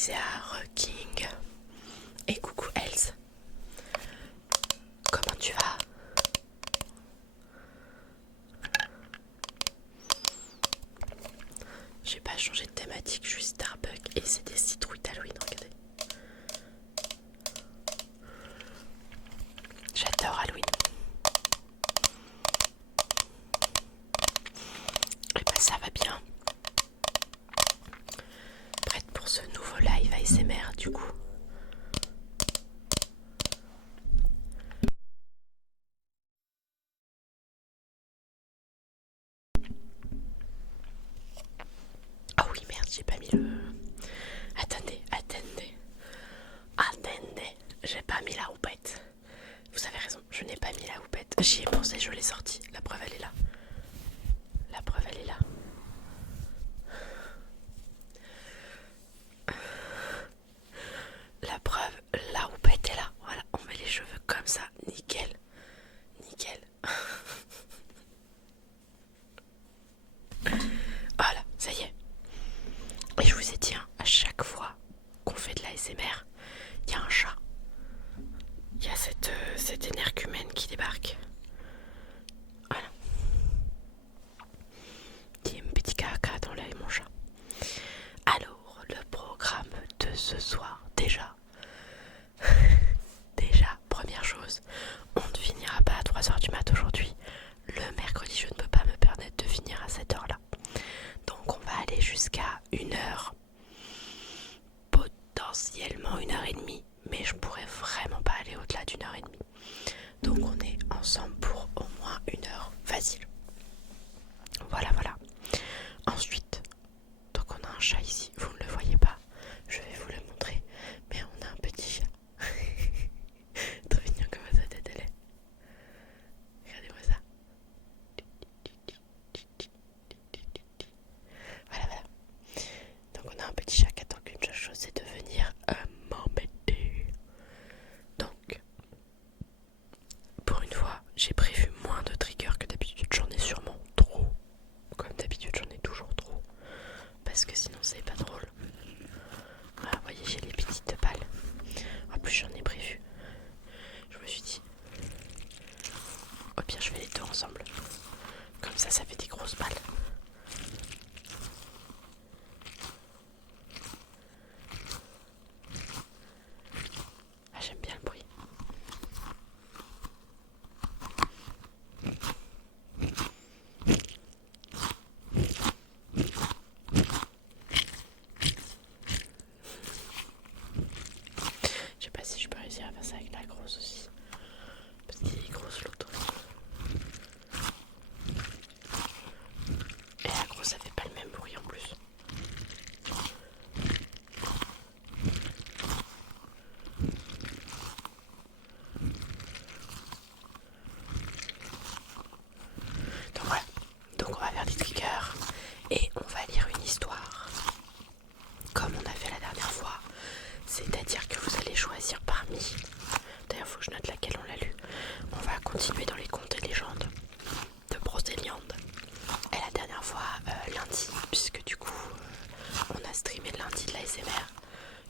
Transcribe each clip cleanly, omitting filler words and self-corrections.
Lisa King. Et coucou Else. Comment tu vas? J'ai pas changé de thématique, je suis Starbucks et c'est des citrouilles d'Halloween, regardez. J'adore Halloween. Et bah ça va bien. Prête pour ce nouveau live ASMR du coup. Oh oui merde, j'ai pas mis le... Attendez, j'ai pas mis la houppette. Vous avez raison, je n'ai pas mis la houppette. J'y ai pensé, je l'ai sortie. La preuve elle est là. La preuve elle est là. La preuve, la houppette est là. Voilà, on met les cheveux comme ça. Nickel. Nickel. Voilà, ça y est. Et je vous ai dit, hein, à chaque fois qu'on fait de l'ASMR, il y a un chat. Il y a cette énergumène qui débarque. Voilà. Il y a un petit caca dans l'œil, mon chat. Alors, le programme de ce soir, déjà, première chose, on ne finira pas à 3h du mat aujourd'hui. Le mercredi, je ne peux pas me permettre de finir à cette heure-là. Donc, on va aller jusqu'à 1h, potentiellement 1h30, mais je pourrais vraiment pas aller au-delà d'1h30. Donc, on est ensemble pour au moins 1h facile. Voilà. Ensuite, donc on a un chat ici, vous ne le voyez pas, je vais vous le montrer, mais on a un petit chat. Trop mignon comme sa tête elle est. Regardez-moi ça. Voilà. Donc on a un petit chat qui attend qu'une seule chose, c'est de venir m'embêter. Donc, pour une fois, j'ai prévu moins de triggers que d'habitude, j'en ai sûrement trop. Comme d'habitude, j'en ai toujours trop. Parce que sinon, c'est pas drôle. Ah, vous voyez, j'ai les petites balles. En plus, j'en ai prévu. Je me suis dit, au pire, je fais les deux ensemble. Comme ça fait des grosses balles. Ah, j'aime bien le bruit. Je sais pas si je peux réussir à faire ça avec la grosse aussi. Parce qu'il est grosse l'autre. Et la grosse, ça fait pas le même bruit en plus. Donc voilà. Donc on va faire des triggers. Et on va lire une histoire. Comme on a fait la dernière fois. C'est-à-dire que vous allez choisir parmi... D'ailleurs, il faut que je note laquelle on l'a lu. On va continuer dans les contes et légendes de Brocéliande. Et la dernière fois, lundi, puisque du coup, on a streamé le lundi de l'ASMR.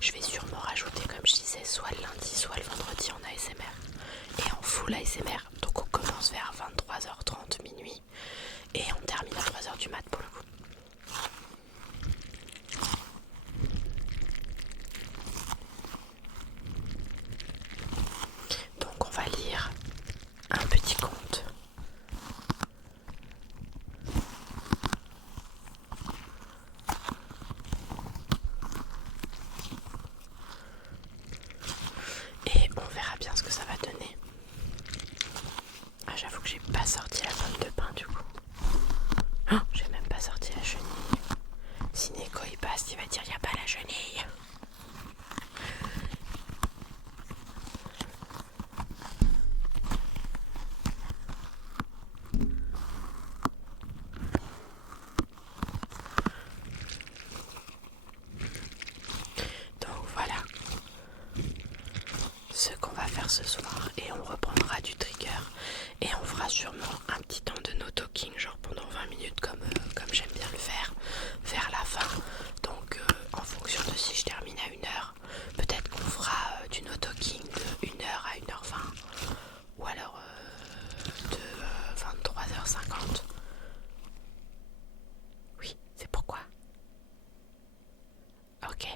Je vais sûrement rajouter, comme je disais, soit le lundi, soit le vendredi en ASMR. Et en full ASMR. Donc on commence vers 23h30, minuit. Et on termine à 3h du mat pour le coup. Donc on va lire un petit conte. Et on verra bien ce que ça va donner. Ah, j'avoue que j'ai pas sorti la pomme de pain du coup. Oh, j'ai même pas sorti la chenille. Si Neko il passe, il va dire y a pas la chenille. Donc voilà ce qu'on va faire ce soir et on reprendra du trigger et on fera sûrement un petit temps de no talking genre pendant 20 minutes comme j'aime bien le faire vers la fin. Donc en fonction de si je termine à 1h, peut-être qu'on fera du no-talking de 1h à 1h20 ou alors de 23h50. Oui, c'est pourquoi. Ok.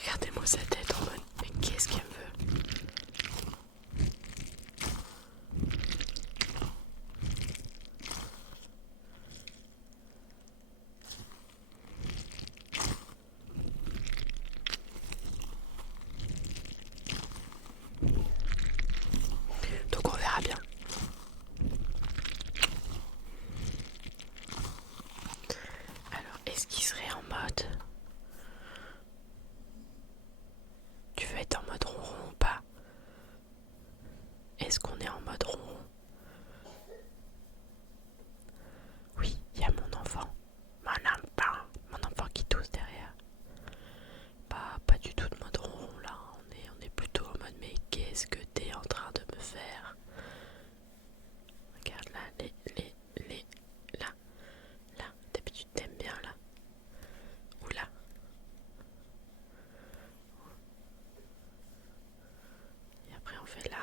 Regardez-moi sa tête en mode, mais qu'est-ce qu'elle veut? Donc on verra bien. Alors, est-ce qu'il serait en mode... Tu veux être en mode ronron ou pas? Est-ce qu'on est en mode ronron? Oui, il y a mon enfant. Mon enfant qui tousse derrière. Pas du tout de mode ronron là. On est plutôt en mode mais qu'est-ce que t'es en train de me faire? Regarde là, là. D'habitude t'aimes bien là. Ou là. Et après on fait là.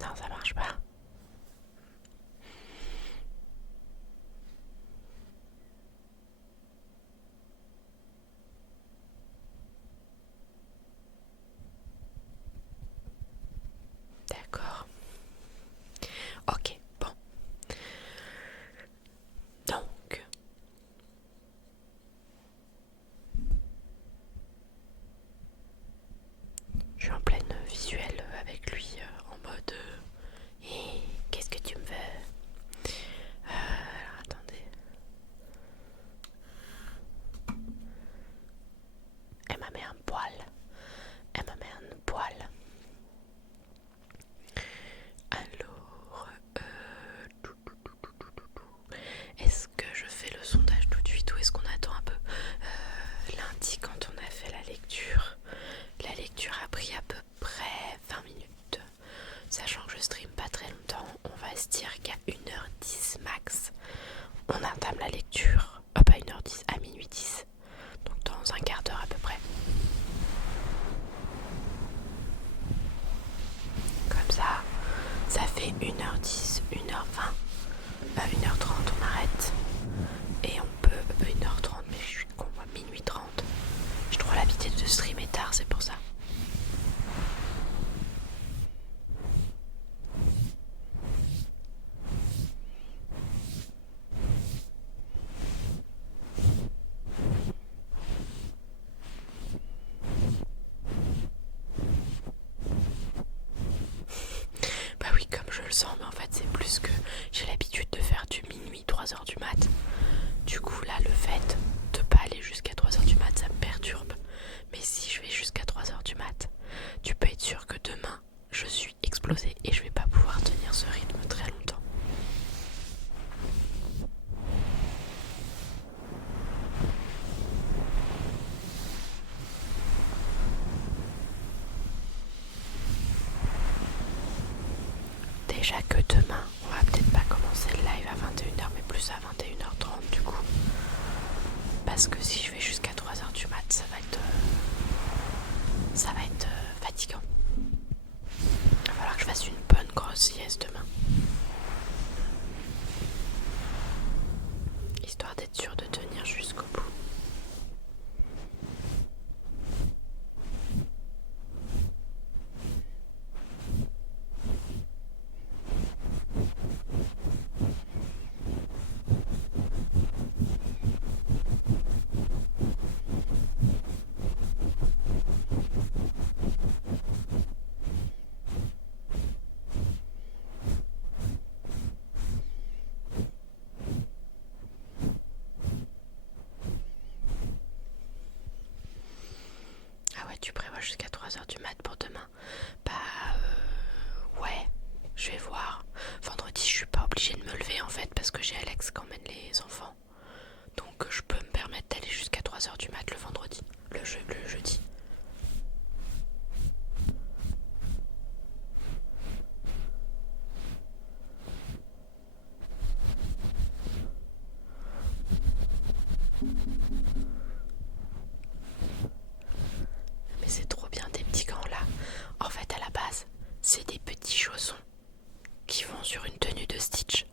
Non, ça marche pas. D'accord. Ok, bon. Donc, je suis en pleine visuelle avec lui en mode hey, qu'est-ce que tu me veux? Alors attendez. Elle m'a mis un poil. Alors, est-ce que je fais le sondage tout de suite ou est-ce qu'on attend un peu? Lundi, quand on a fait la lecture a pris à peu près 20 minutes. Sachant que je stream pas très longtemps, on va se dire qu'à 1h10 max, on entame la lecture. Pas 1h10, à minuit 10. Donc dans un quart d'heure à peu près. Comme ça fait 1h10, 1h20, à 1h30 on arrête. Et on peut, 1h30, mais je suis con, minuit 30. J'ai trop l'habitude de streamer tard, c'est pour ça. Bah oui, comme je le sens, mais en fait c'est plus que j'ai l'habitude de faire du minuit 3h du mat. Du coup là le fait de pas aller jusqu'à 3h du mat ça me perturbe. Mais si je vais jusqu'à 3h du mat, tu peux être sûr que demain je suis explosée et je vais pas pouvoir tenir ce rythme très longtemps. Déjà que demain, on va peut-être pas commencer le live à 21h mais plus à 21h30 du coup. Parce que si je vais jusqu'à 3h du mat, ça va être fatigant. Il va falloir que je fasse une bonne grosse sieste demain. Histoire d'être sûre de tenir jusqu'au bout. Ah ouais, tu prévois jusqu'à 3h du mat pour demain? Bah ouais, je vais voir. Vendredi, je suis pas obligée de me lever en fait parce que j'ai Alex qui emmène les enfants. 3h du mat le vendredi, le jeudi. Mais c'est trop bien des petits gants là. En fait à la base c'est des petits chaussons qui vont sur une tenue de Stitch.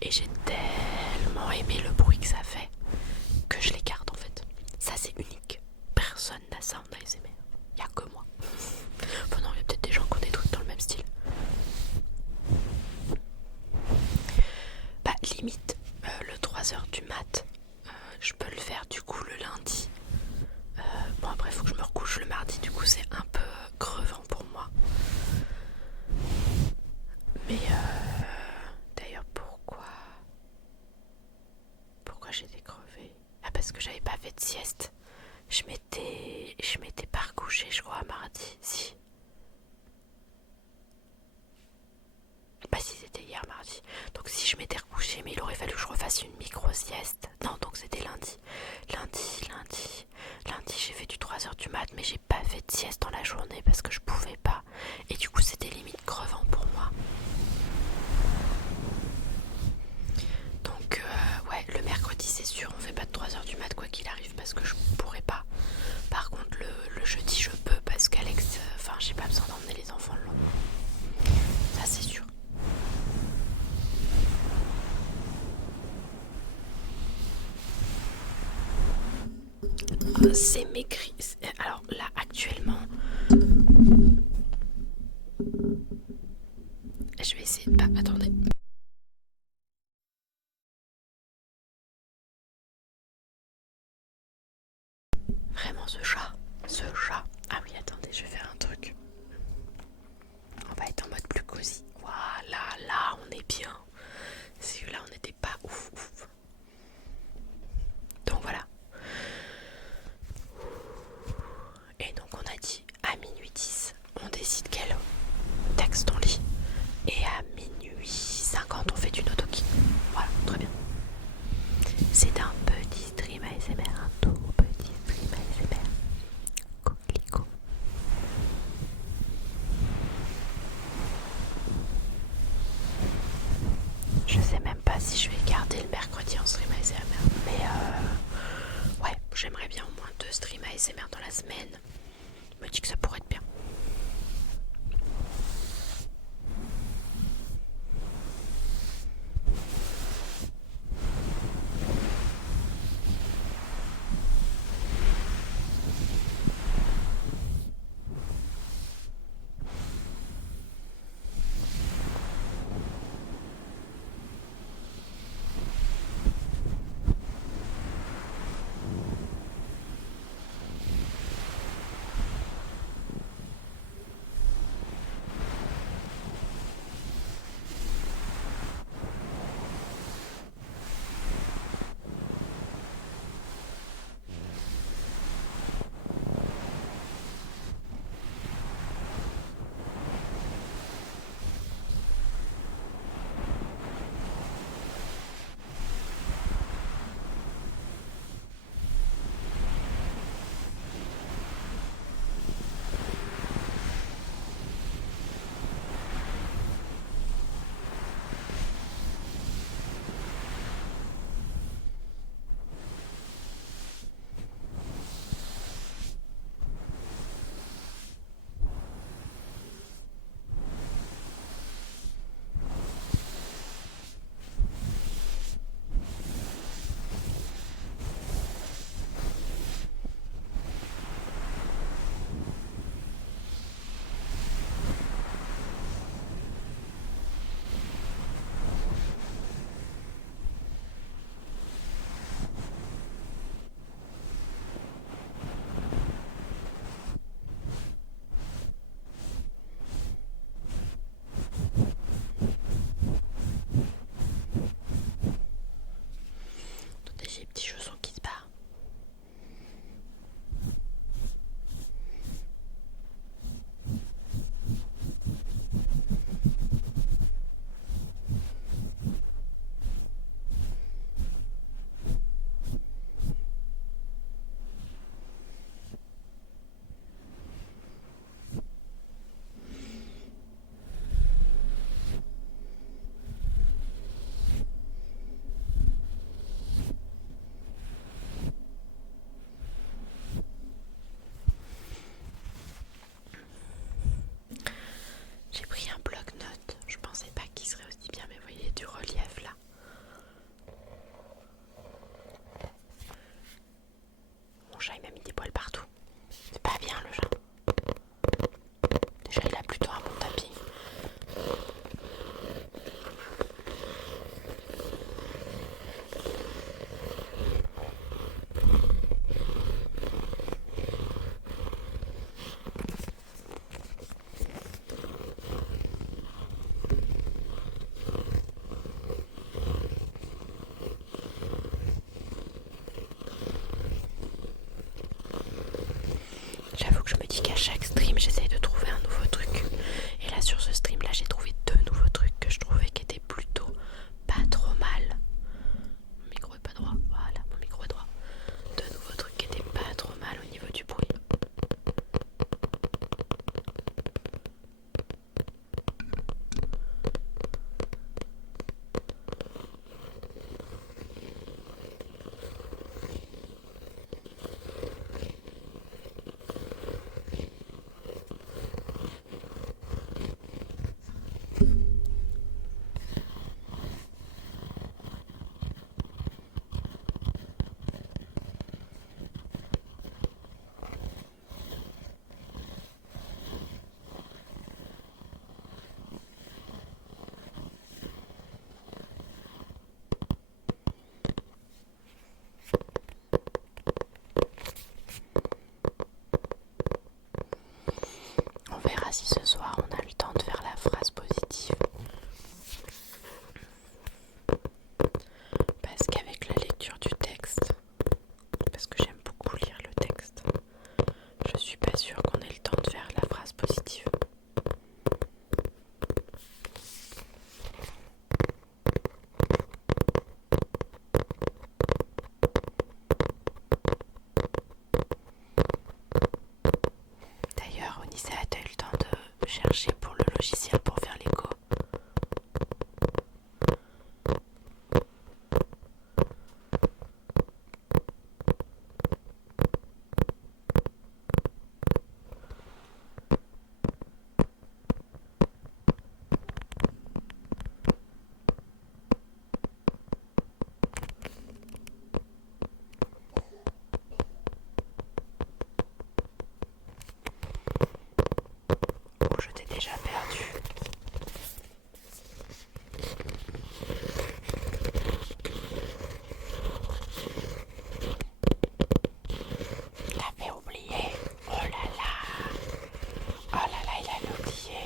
Et j'ai tellement aimé le bruit que ça fait que je les garde en fait. Ça c'est unique. Personne n'a ça en ASMR. Y'a que moi. Enfin non, il y a peut-être des gens qui ont des trucs dans le même style. Bah limite, le 3h du mat, je peux le faire du coup le lundi. Bon après faut que je me recouche le mardi, du coup c'est un peu crevant pour moi. Mais d'ailleurs pourquoi j'étais crevée? Ah parce que j'avais pas fait de sieste. Je m'étais pas recouchée je crois mardi, si. Bah si c'était hier mardi. Donc si je m'étais recouchée, mais il aurait fallu que je refasse une micro-sieste. Non donc c'était lundi. Lundi j'ai fait du 3h du mat, mais j'ai pas fait de sieste dans la journée parce que je pouvais pas. Et du coup c'était limite crevant pour moi. Donc ouais, le mercredi c'est sûr, on fait pas de 3h du mat quoi qu'il arrive parce que je pourrais pas. Par contre le jeudi je peux parce qu'Alex, enfin j'ai pas besoin d'emmener les enfants le lendemain. Ça c'est sûr. C'est maigri. Alors là actuellement je vais essayer de pas... Attendez. Vraiment ce chat. Ah oui attendez, je vais faire un truc. On va être en mode plus cosy. Voilà, là on est bien. Si là on n'était pas ouf. Donc voilà. Et donc on a dit à minuit 10, on décide quel texte on lit. Et à minuit 50 on fait du notoki. Voilà, très bien. C'est un petit stream ASMR, un tout petit stream ASMR. Coquelicot. Je sais même pas si je vais garder le mercredi en stream ASMR. Mais ouais, j'aimerais bien au moins 2 streams ASMR dans la semaine. Je me dis que ça pourrait être bien. J'avoue que je me dis qu'à chaque stream j'essaye de trouver un nouveau truc. Et là sur ce stream là j'ai trouvé 2 nouveaux trucs que je trouvais qui étaient plutôt pas trop mal. Mon micro est pas droit, voilà, mon micro est droit. 2 nouveaux trucs qui étaient pas trop mal au niveau du bruit. On verra si ce soir on a le temps de faire la phrase positive. Parce qu'avec la lecture du texte, parce que j'aime beaucoup lire le texte, je suis pas sûre qu'on ait le temps de faire la phrase positive. D'ailleurs, Onicea, t'as eu le temps de chercher pour le logiciel pour faire l'écho? Ou je t'ai déjà perdu? Il l'avait oublié. Oh là là. Oh là là, il avait oublié.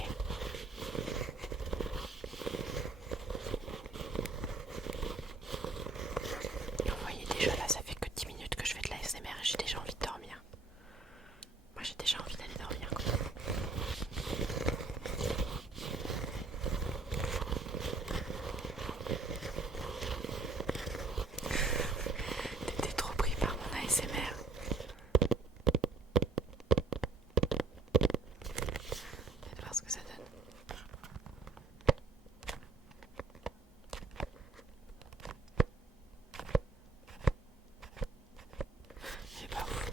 Vous voyez déjà là, ça fait que 10 minutes que je fais de la l'ASMR et j'ai déjà envie de dormir. Moi j'ai déjà envie d'aller dormir quoi. T'étais trop pris par mon ASMR. On va voir ce que ça donne. C'est pas ouf.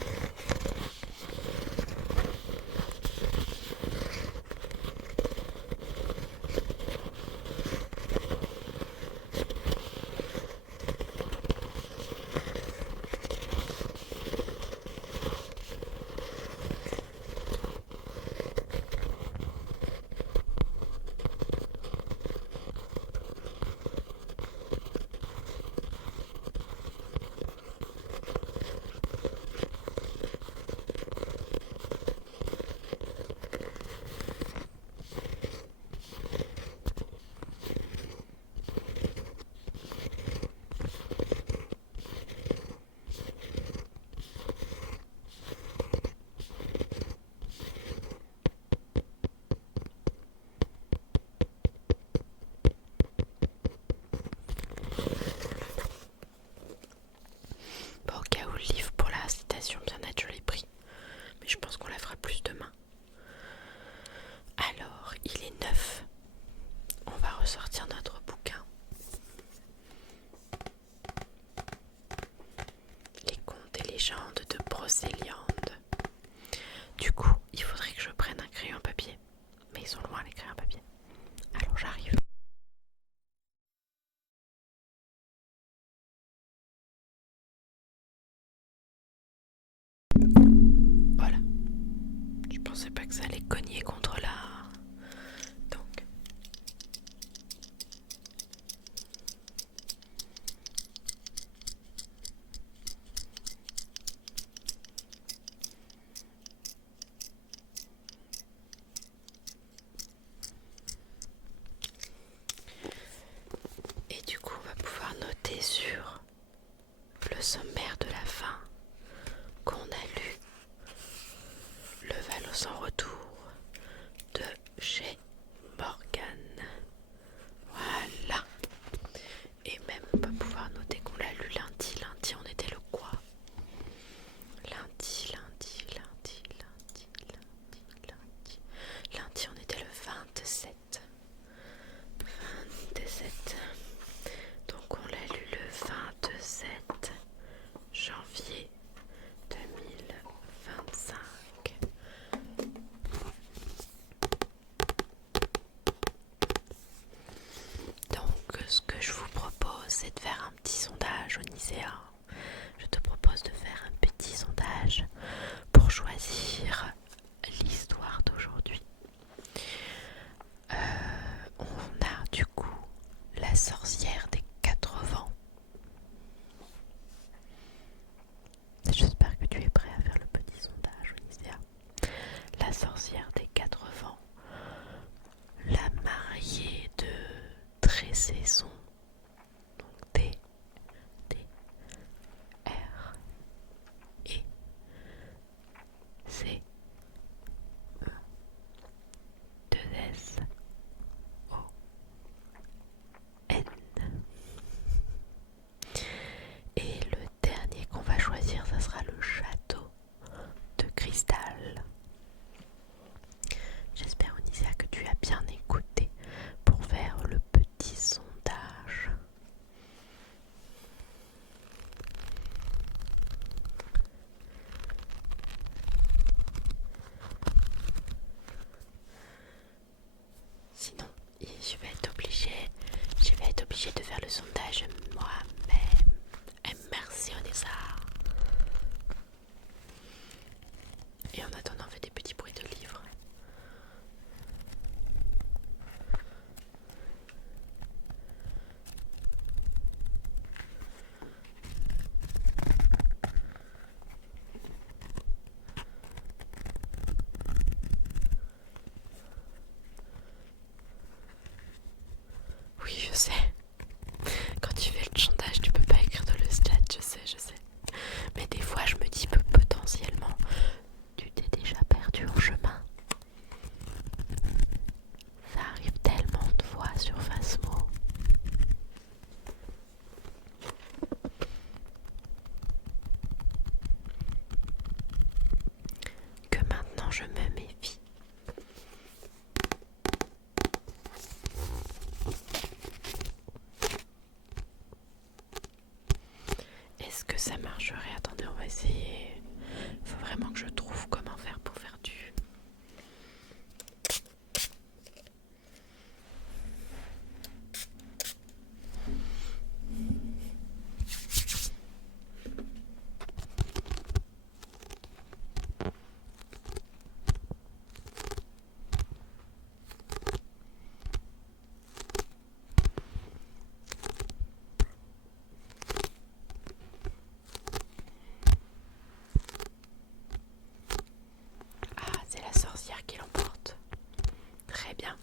C E 2 S O N. Et le dernier qu'on va choisir, ça sera le château de cristal. J'espère, Onisia, que tu as bien écouté pour faire le petit sondage. Sinon, je vais être obligée de faire le sondage moi-même. Et merci, Onisia. Et en attendant, on fait des petits bruits de livres. Oui, je sais. Quand tu fais le sondage, tu peux pas écrire dans le chat, je sais. Mais des fois, je me dis que potentiellement, tu t'es déjà perdu en chemin. Ça arrive tellement de fois sur Phasmo. Que maintenant je me méfie. Est-ce que ça marcherait? Attendez, on va essayer. Faut vraiment que je trouve comment faire pour faire du... Ah, c'est la sorcière qui l'emporte. Très bien.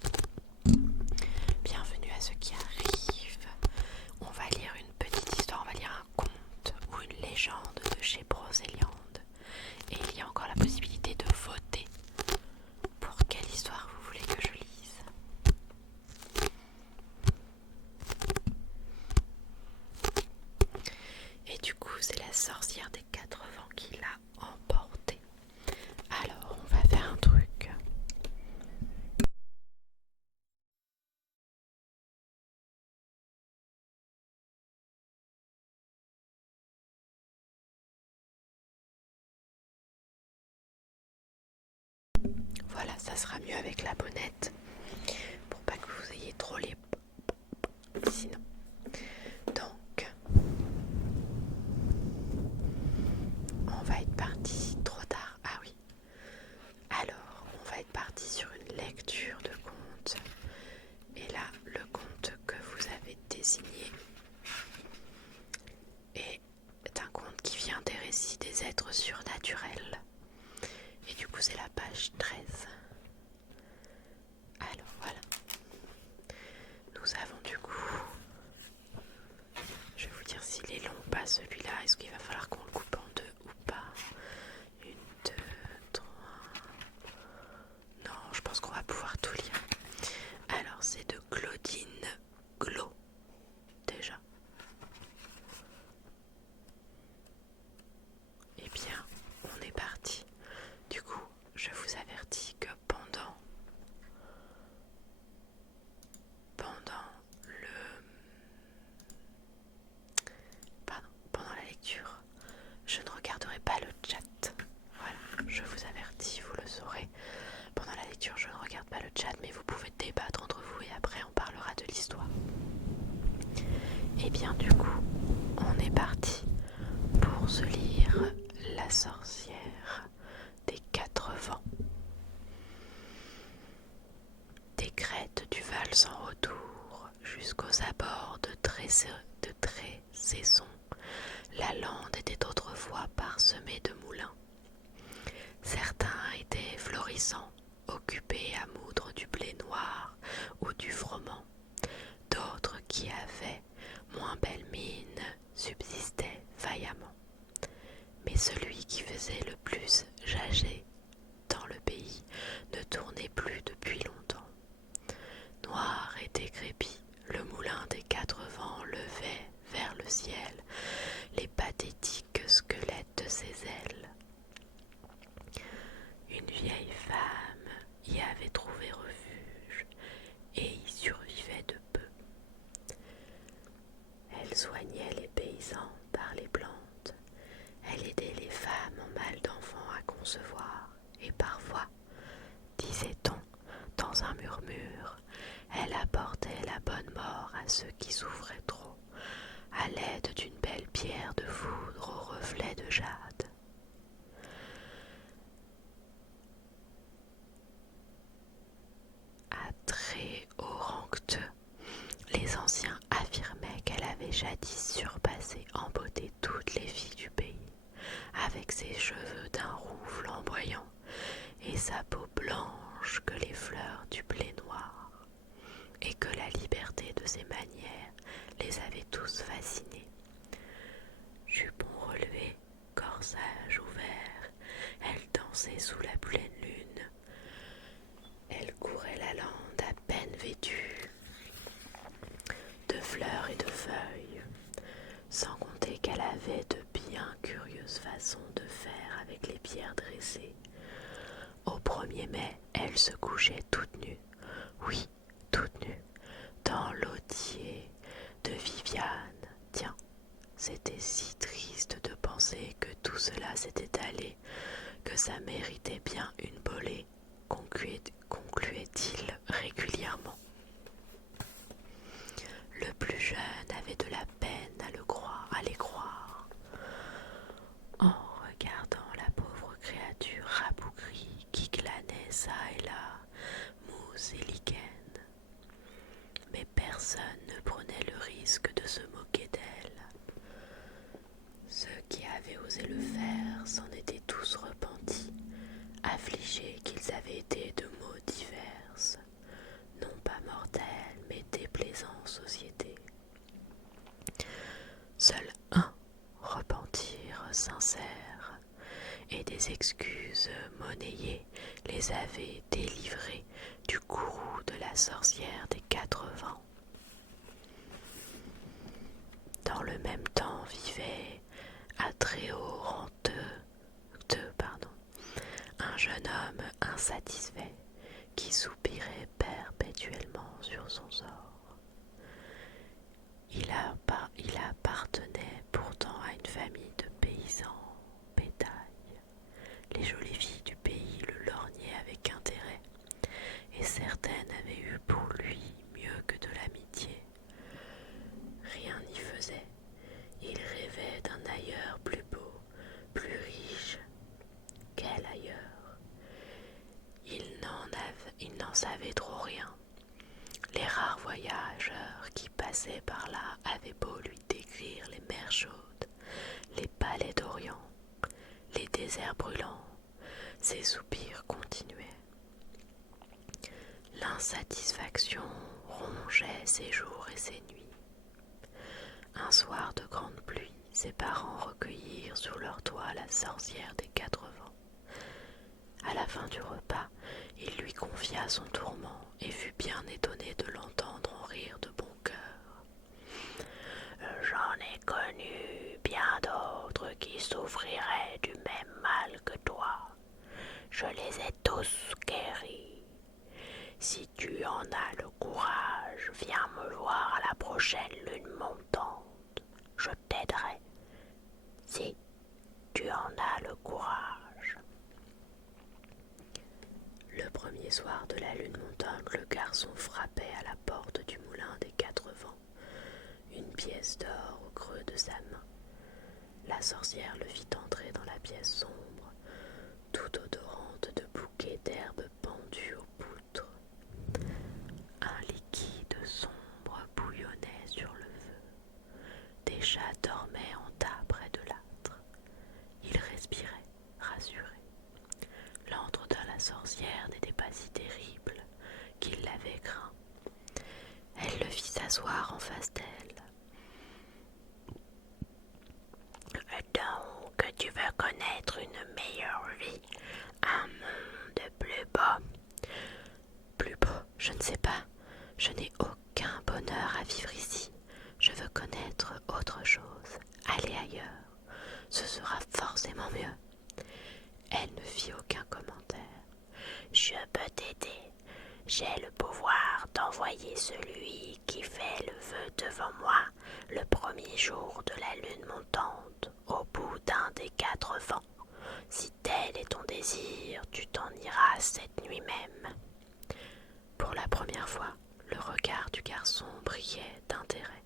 Bienvenue à ceux qui arrivent. On va lire une petite histoire, on va lire un conte ou une légende de chez Brocéliande. Et il y a encore la possibilité de voter pour quelle histoire vous voulez que je lise. Et du coup, c'est la sorcière des 4 vents qui l'a emporté. Alors, on va faire un truc. Voilà, ça sera mieux avec la bonnette pour pas que vous ayez trop les... Sinon. Donc, on va être parti trop tard. Ah oui. Alors, on va être parti sur une lecture de conte. Et là, le conte que vous avez désigné est un conte qui vient des récits des êtres surnaturels. Et du coup, c'est la page 13. Alors, voilà. Nous avons du coup... Je vais vous dire s'il est long ou pas celui-là. Est-ce qu'il va falloir qu'on le coupe en deux ou pas? 1, 2, 3... Non, je pense qu'on va pouvoir tout lire. Alors, c'est de Claudine Glo, déjà. Eh bien, on est parti. Du coup, je vous avertis que pendant la lecture, je ne regarderai pas le chat. Voilà, je vous avertis, vous le saurez. Pendant la lecture, je ne regarde pas le chat, mais vous pouvez débattre entre vous et après on parlera de l'histoire. Et bien du coup, on est parti pour se lire La sorcière des 4 vents. Des crêtes du Val sans retour jusqu'aux abords de Tré-Saison, la lande était autrefois parsemée de moulins. Certains étaient florissants, occupés à moudre du blé noir ou du froment. D'autres qui avaient moins belle mine s'ouvrait trop, à l'aide d'une belle pierre de foudre au reflet de jade. À très haut rancteux, les anciens affirmaient qu'elle avait jadis surpassé en beauté toutes les filles du pays, avec ses cheveux d'un roux flamboyant et sa peau blanche que les fleurs du blé noir, et que la liberté de ses manières les avait tous fascinés. Jupon relevé, corsage ouvert, elle dansait sous la pleine lune. Elle courait la lande à peine vêtue de fleurs et de feuilles, sans compter qu'elle avait de bien curieuses façons de faire avec les pierres dressées. Au 1er mai, elle se couchait toute nue, oui, toute nue, dans l'audier de Viviane. Tiens, c'était si triste de penser que tout cela s'était allé, que ça méritait bien une bolée, concluait-il régulièrement. Le plus jeune avait de la peine à les croire. En regardant la pauvre créature rabougrie qui glanait çà et là mousse et lichen. Mais personne ne prenait le risque de se moquer d'elle. Ceux qui avaient osé le faire s'en étaient tous repentis, affligés qu'ils avaient été de maux divers, non pas mortels, mais déplaisants en société. Seul un repentir sincère et des excuses monnayées les avaient délivrés du courroux de la sorcière des 4 vents. Dans le même temps vivait à très haut rangteux, un jeune homme insatisfait qui soupirait perpétuellement sur son sort. Il appartenait pourtant à une famille de paysans bétail. Les jolies filles du pays le lorgnaient avec intérêt, et certaines avaient eu pour lui mieux que de l'amitié. Rien n'y faisait. Il rêvait d'un ailleurs plus beau, plus riche. Quel ailleurs? Il n'en savait trop rien. Les rares voyageurs qui passaient par là avaient beau lui décrire les mers chaudes, les palais d'Orient, les déserts brûlants, ses soupirs continuaient. L'insatisfaction rongeait ses jours et ses nuits. Un soir de grande pluie, ses parents recueillirent sur leur toit la sorcière des 4 vents. À la fin du repas, il lui confia son tourment et fut bien étonné de l'entendre en rire de bon cœur. J'en ai connu bien d'autres qui souffriraient du même mal que toi. Je les ai tous guéris. Si tu en as le courage, viens me voir à la prochaine lune montante. Je t'aiderai. Si tu en as le courage. Le premier soir de la lune montante, le garçon frappait à la porte du moulin des 4 vents, une pièce d'or au creux de sa main. La sorcière le fit entrer dans la pièce sombre, toute odorante de bouquets d'herbes pendues aux poutres. Un liquide sombre bouillonnait sur le feu. Des chats dormaient en tas près de l'âtre. Il respirait, rassuré. L'antre de la sorcière n'était pas si terrible qu'il l'avait craint. Elle le fit s'asseoir en face d'elle. Donc, tu veux connaître une meilleure vie, un monde plus beau? Plus beau, je ne sais pas. Je n'ai aucun bonheur à vivre ici. Je veux connaître autre chose, aller ailleurs. Ce sera forcément mieux. Elle ne fit aucun commentaire. Je peux t'aider. J'ai le pouvoir d'envoyer celui qui fait le vœu devant moi le premier jour de la lune montante au bout d'un des 4 vents. Si tel est ton désir, tu t'en iras cette nuit même. Pour la première fois, le regard du garçon brillait d'intérêt.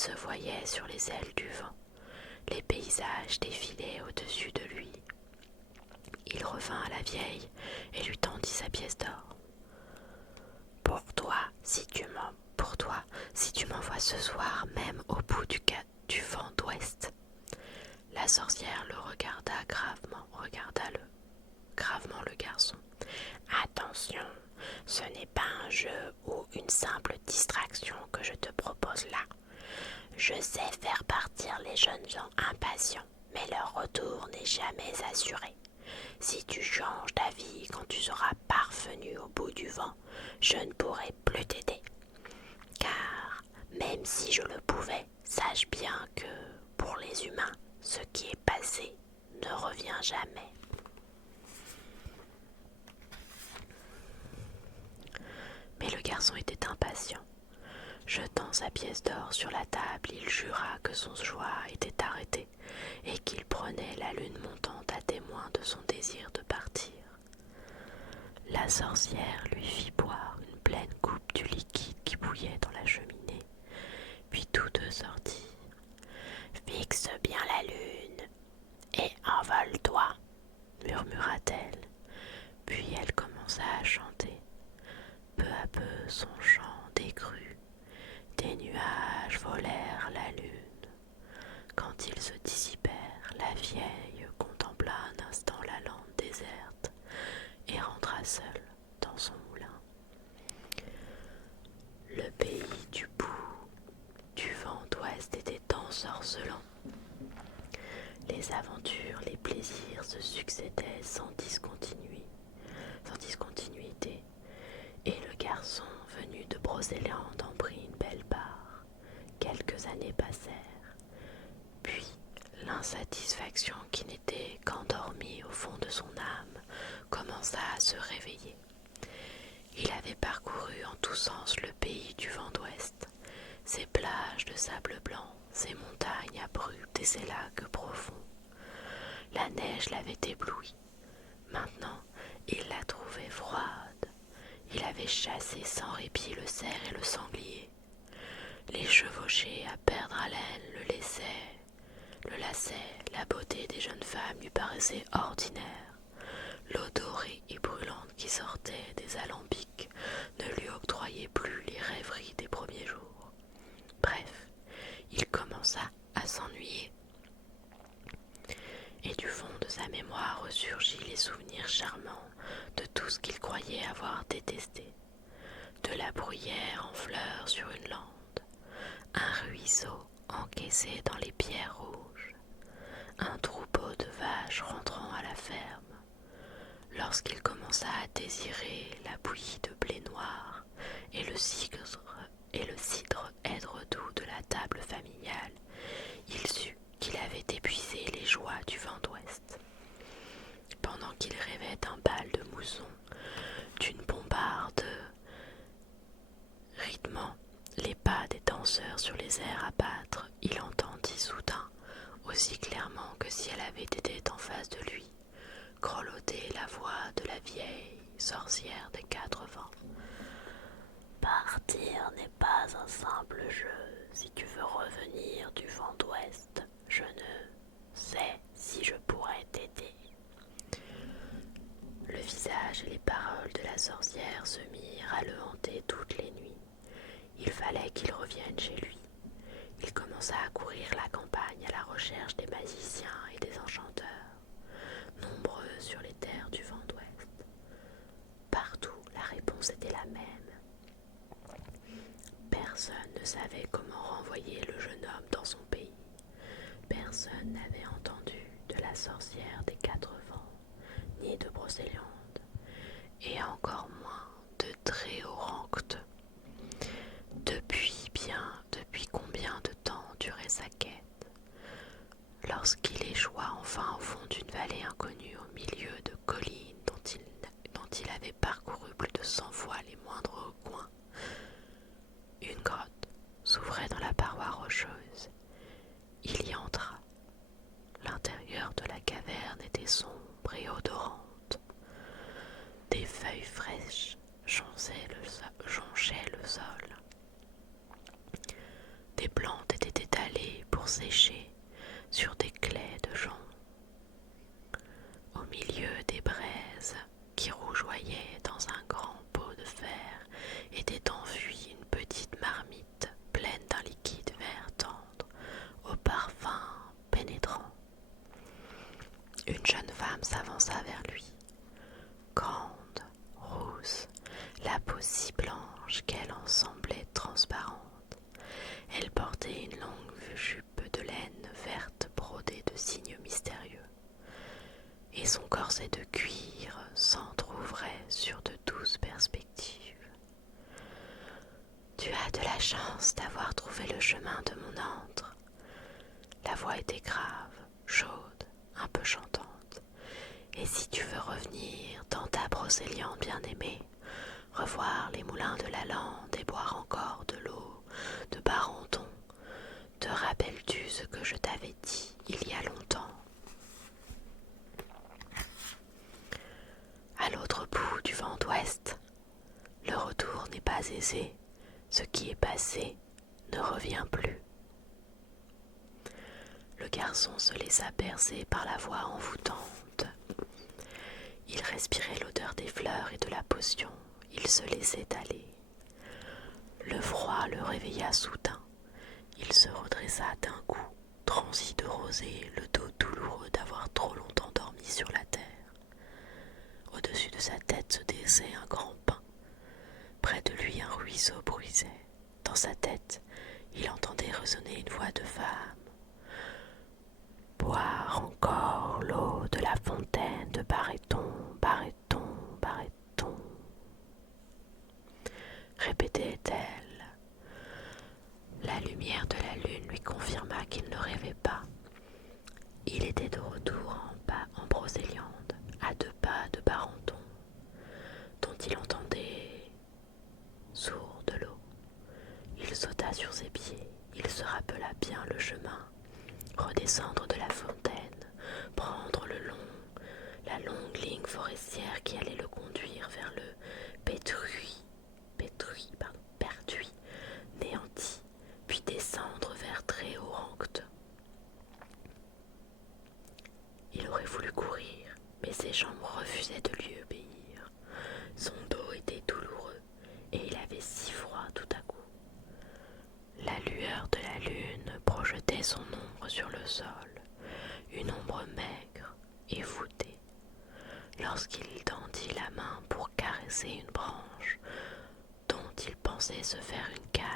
se voyait sur les ailes du vent. Les paysages défilaient au-dessus de lui. Il revint à la vieille et lui tendit sa pièce d'or. Pour toi, si tu m'envoies ce soir même au bout du vent d'ouest. La sorcière le regarda gravement le garçon. Attention, ce n'est pas un jeu ou une simple distraction que je te propose là. Je sais faire partir les jeunes gens impatients, mais leur retour n'est jamais assuré. Si tu changes d'avis quand tu seras parvenu au bout du vent, je ne pourrai plus t'aider. Car, même si je le pouvais, sache bien que, pour les humains, ce qui est passé ne revient jamais. Mais le garçon était impatient. Jetant sa pièce d'or sur la table, il jura que son choix était arrêté et qu'il prenait la lune montante à témoin de son désir de partir. La sorcière lui fit boire une pleine coupe du liquide qui bouillait dans la cheminée, puis tous deux sortirent. Fixe bien la lune et envole-toi, murmura-t-elle, puis elle commença à chanter. Peu à peu son chant décrut. Des nuages volèrent la lune. Quand ils se dissipèrent, la vieille contempla un instant la lande déserte et rentra seule dans son moulin. Le pays du bout du vent d'ouest était ensorcelant. Les aventures, les plaisirs se succédaient sans discontinuité, et le garçon venu de Brocéliande en prit une belle part. Quelques années passèrent, puis l'insatisfaction qui n'était qu'endormie au fond de son âme commença à se réveiller. Il avait parcouru en tous sens le pays du vent d'ouest, ses plages de sable blanc, ses montagnes abruptes et ses lacs profonds. La neige l'avait ébloui. Maintenant, il la trouvait froide. Il avait chassé sans répit le cerf et le sanglier. Les chevauchés à perdre haleine le lassaient. La beauté des jeunes femmes lui paraissait ordinaire. L'eau dorée et brûlante qui sortait des alambics ne lui octroyait plus les rêveries des premiers jours. Bref, il commença à s'ennuyer. Et du fond de sa mémoire ressurgit les souvenirs charmants de tout ce qu'il croyait avoir détesté. De la bruyère en fleurs sur une lande, un ruisseau encaissé dans les pierres rouges, un troupeau de vaches rentrant à la ferme. Lorsqu'il commença à désirer la bouillie de blé noir et le cidre aigre doux de la table familiale, il sut qu'il avait épuisé les joies du vent d'ouest. Pendant qu'il rêvait d'un bal de mousson, d'une bombarde rythmant les pas des danseurs sur les airs à battre, il entendit soudain, aussi clairement que si elle avait été en face de lui, grelotter la voix de la vieille sorcière des quatre vents. Partir n'est pas un simple jeu. Si tu veux revenir du vent d'ouest, je ne sais si je pourrais t'aider. Le visage et les paroles de la sorcière se mirent à le hanter toutes les nuits. Il fallait qu'il revienne chez lui. Il commença à courir la campagne à la recherche des magiciens et des enchanteurs, nombreux sur les terres du vent d'ouest. Partout, la réponse était la même. Personne ne savait comment renvoyer le jeune homme dans son pays. Personne n'avait entendu de la sorcière des quatre vents, ni de Brocéliande, et encore moins de Tréorancte. Depuis combien de temps durait sa quête? Lorsqu'il échoua enfin au fond d'une vallée inconnue au milieu de collines dont il avait parcouru plus de 100 fois les moindres coins, une grotte s'ouvrait dans la paroi rocheuse. Il y entra. L'intérieur de la caverne était sombre et odorante. Des feuilles fraîches jonchaient le sol. Des plantes étaient étalés pour sécher sur des claies de jonc. Au milieu des braises qui rougeoyaient dans un grand pot de fer était enfuie une petite marmite pleine d'un liquide vert tendre au parfum pénétrant. Une jeune femme s'avança vers lui, grande, rousse, la peau si blanche qu'elle en semblait transparente. Elle portait une longue jupe de laine verte brodée de signes mystérieux, et son corset de cuir s'entr'ouvrait sur de douces perspectives. « Tu as de la chance d'avoir trouvé le chemin de mon antre. » La voix était grave, chaude, un peu chantante. « Et si tu veux revenir dans ta Brocéliande bien-aimée, revoir les moulins de la lande et boire encore de l'eau de Barenton, te rappelles-tu ce que je t'avais dit il y a longtemps ? » À l'autre bout du vent d'ouest, le retour n'est pas aisé, ce qui est passé ne revient plus. Le garçon se laissa bercer par la voix envoûtante. Il respirait l'odeur des fleurs et de la potion, il se laissait aller. Le froid le réveilla soudain, il se redressa d'un coup, transi de rosée, le dos douloureux d'avoir trop longtemps dormi sur la terre. Au-dessus de sa tête se dressait un grand pin. Près de lui, un ruisseau bruissait. Dans sa tête, il entendait résonner une voix de femme. « Boire encore l'eau de la fontaine de Barenton, Barenton, Barenton. » répétait-elle. La lumière de la lune lui confirma qu'il ne rêvait pas. Il était de retour en Brocéliande, à 2 pas de Barenton, dont il entendait sourd de l'eau. Il sauta sur ses pieds, il se rappela bien le chemin, redescendre de la fontaine, prendre la longue ligne forestière qui allait le conduire vers le Pertuis, néanti, puis descendre vers Tréhaut-Rancte. Il aurait voulu courir, mais ses jambes refusaient de lui obéir. Son dos était douloureux et il avait si froid tout à coup. La lueur de la lune projetait son ombre sur le sol, une ombre maigre et voûtée. Lorsqu'il tendit la main pour caresser une branche dont il pensait se faire une canne,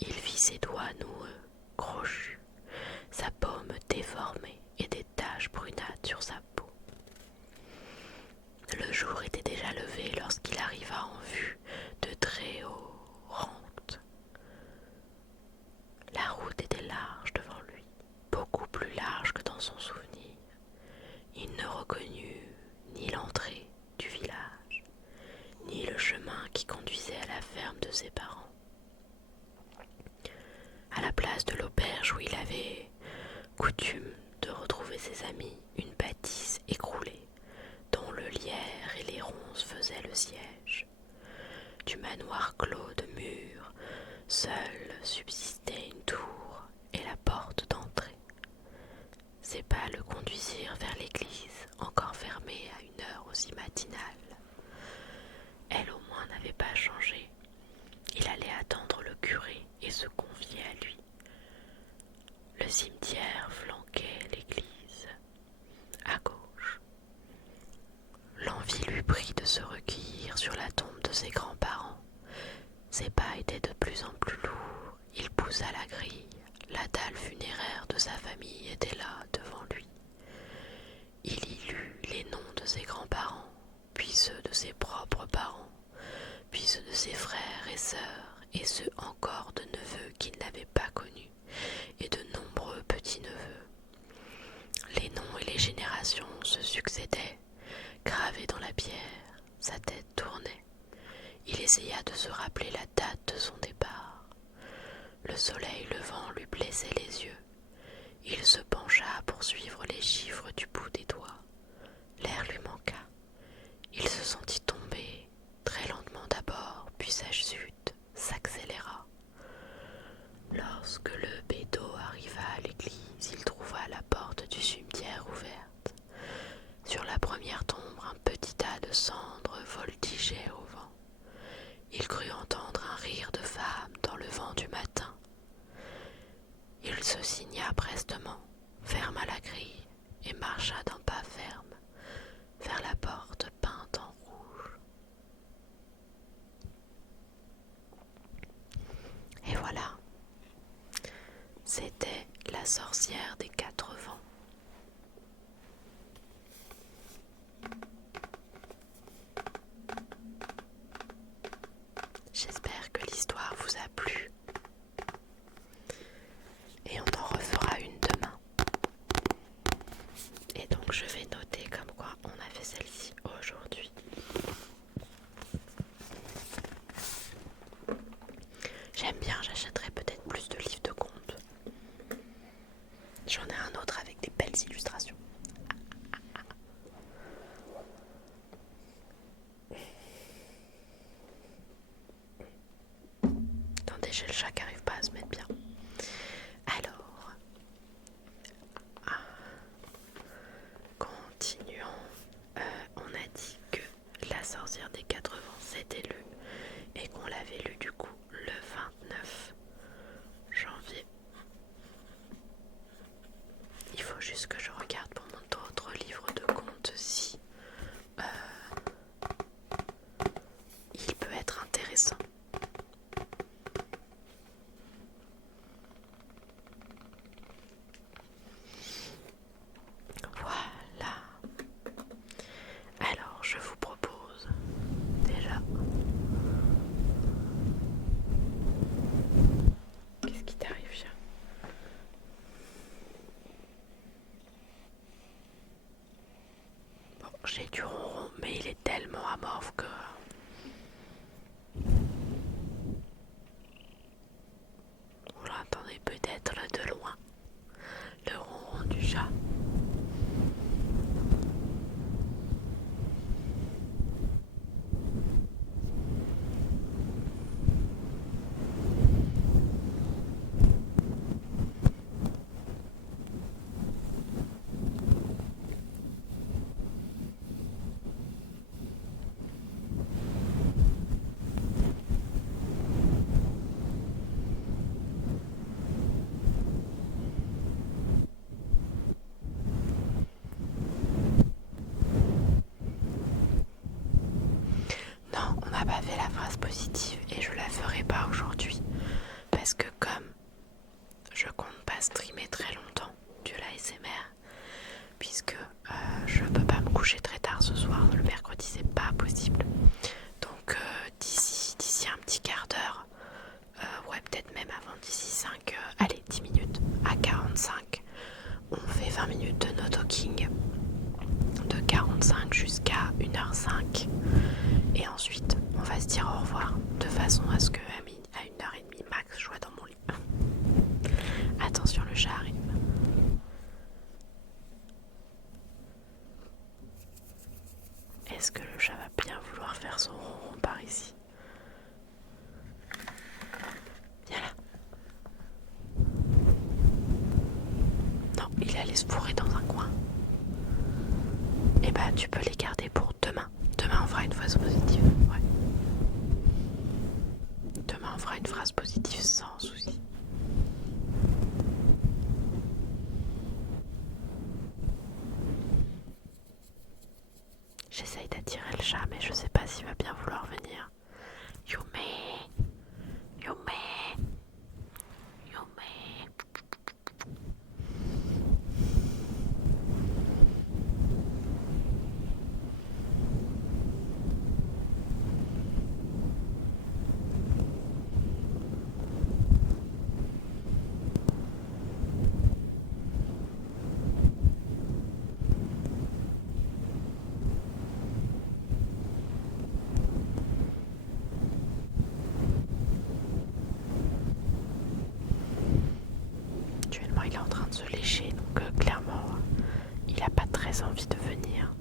il vit ses doigts noueux, crochus, sa paume déformée et des taches brunâtres sur sa peau. Le jour était déjà levé lorsqu'il arriva en vue de Tréhaut-Rancte. La route était large devant lui, beaucoup plus large que dans son souvenir. Il ne reconnut ni l'entrée du village, ni le chemin qui conduisait à la ferme de ses parents. À la place de l'auberge où il avait coutume de retrouver ses amis, une bâtisse écroulée, dont le lierre et les ronces faisaient le siège. Du manoir clos de murs, seule subsistait une tour et la porte d'entrée. Ses pas le conduisirent vers l'église, encore fermée à une heure aussi matinale. Elle au moins n'avait pas changé. Il allait attendre le curé et se confier à lui. Le cimetière flanquait l'église, à gauche. L'envie lui prit de se recueillir sur la tombe de ses grands-parents. Ses pas étaient de plus en plus lourds. Il poussa la grille. La dalle funéraire de sa famille était là, devant lui. Il y lut les noms de ses grands-parents, puis ceux de ses propres parents, puis ceux de ses frères et sœurs, et ceux encore de neveux qu'il n'avait pas connus, et de nombreux petits-neveux. Les noms et les générations se succédaient, gravés dans la pierre. Sa tête tournait. Il essaya de se rappeler la date de son départ. Le soleil levant lui blessait les yeux. Il se pencha pour suivre les chiffres du bout des doigts. L'air lui manqua. Il se sentit tomber, très lentement d'abord, puis sa chute s'accéléra. Lorsque le bédeau arriva de cendres voltigeaient au vent. Il crut entendre un rire de femme dans le vent du matin. Il se signa prestement, ferma la grille et marcha d'un pas ferme vers la porte peinte en rouge. Et voilà, c'était la sorcière des 4 vents. J'espère que l'histoire vous a plu et on en refera une demain. Et donc je vais noter comme quoi on a fait celle-ci aujourd'hui. J'aime bien, j'achèterai peut-être plus de livres de contes. J'en ai un autre avec des belles illustrations. Attendez, j'ai le chat qui n'arrive pas à se mettre bien. Alors, continuons. On a dit que La sorcière des 4 vents s'était lue et qu'on l'avait lu du coup le 29 janvier. Il faut juste que je regarde pour mon autre livre de contes si il peut être intéressant. Voilà. Alors je vous propose déjà. Qu'est-ce qui t'arrive, chien? Bon, j'ai du ronron, mais il est tellement amorphe que vous l'entendez peut-être de loin, le ronron du chat. Non, on n'a pas fait la phrase positive et je la ferai pas aujourd'hui parce que comme je compte pas streamer très longtemps du l'ASMR puisque je peux pas me coucher très tard ce soir, le mercredi c'est pas possible. Donc d'ici un petit quart d'heure, ouais peut-être même avant, d'ici 5, allez 10 minutes à 45, on fait 20 minutes de no talking de 45 jusqu'à 1h05 et ensuite on va se dire au revoir de façon à ce que à 1h30 max je sois dans mon lit. Attention, le chat arrive. Est-ce que le chat va bien vouloir faire son ronron par ici? Viens là. Non, il allait se fourrer dans un coin. Et bah tu peux les garder pour demain. Demain on fera une phrase positive. Ouais. Demain on fera une phrase positive sans souci. J'essaye d'attirer le chat mais je sais pas s'il va bien vouloir venir. Yume, Yume, Yume. Actuellement il est en train de se lécher donc clairement il a pas très envie de venir.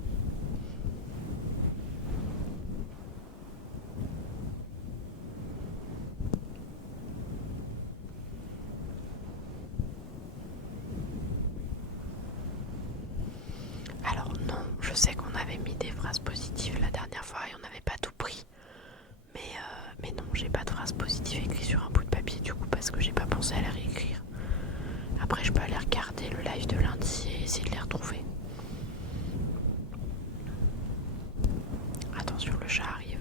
Alors non, je sais qu'on avait mis des phrases positives la dernière chat arrive.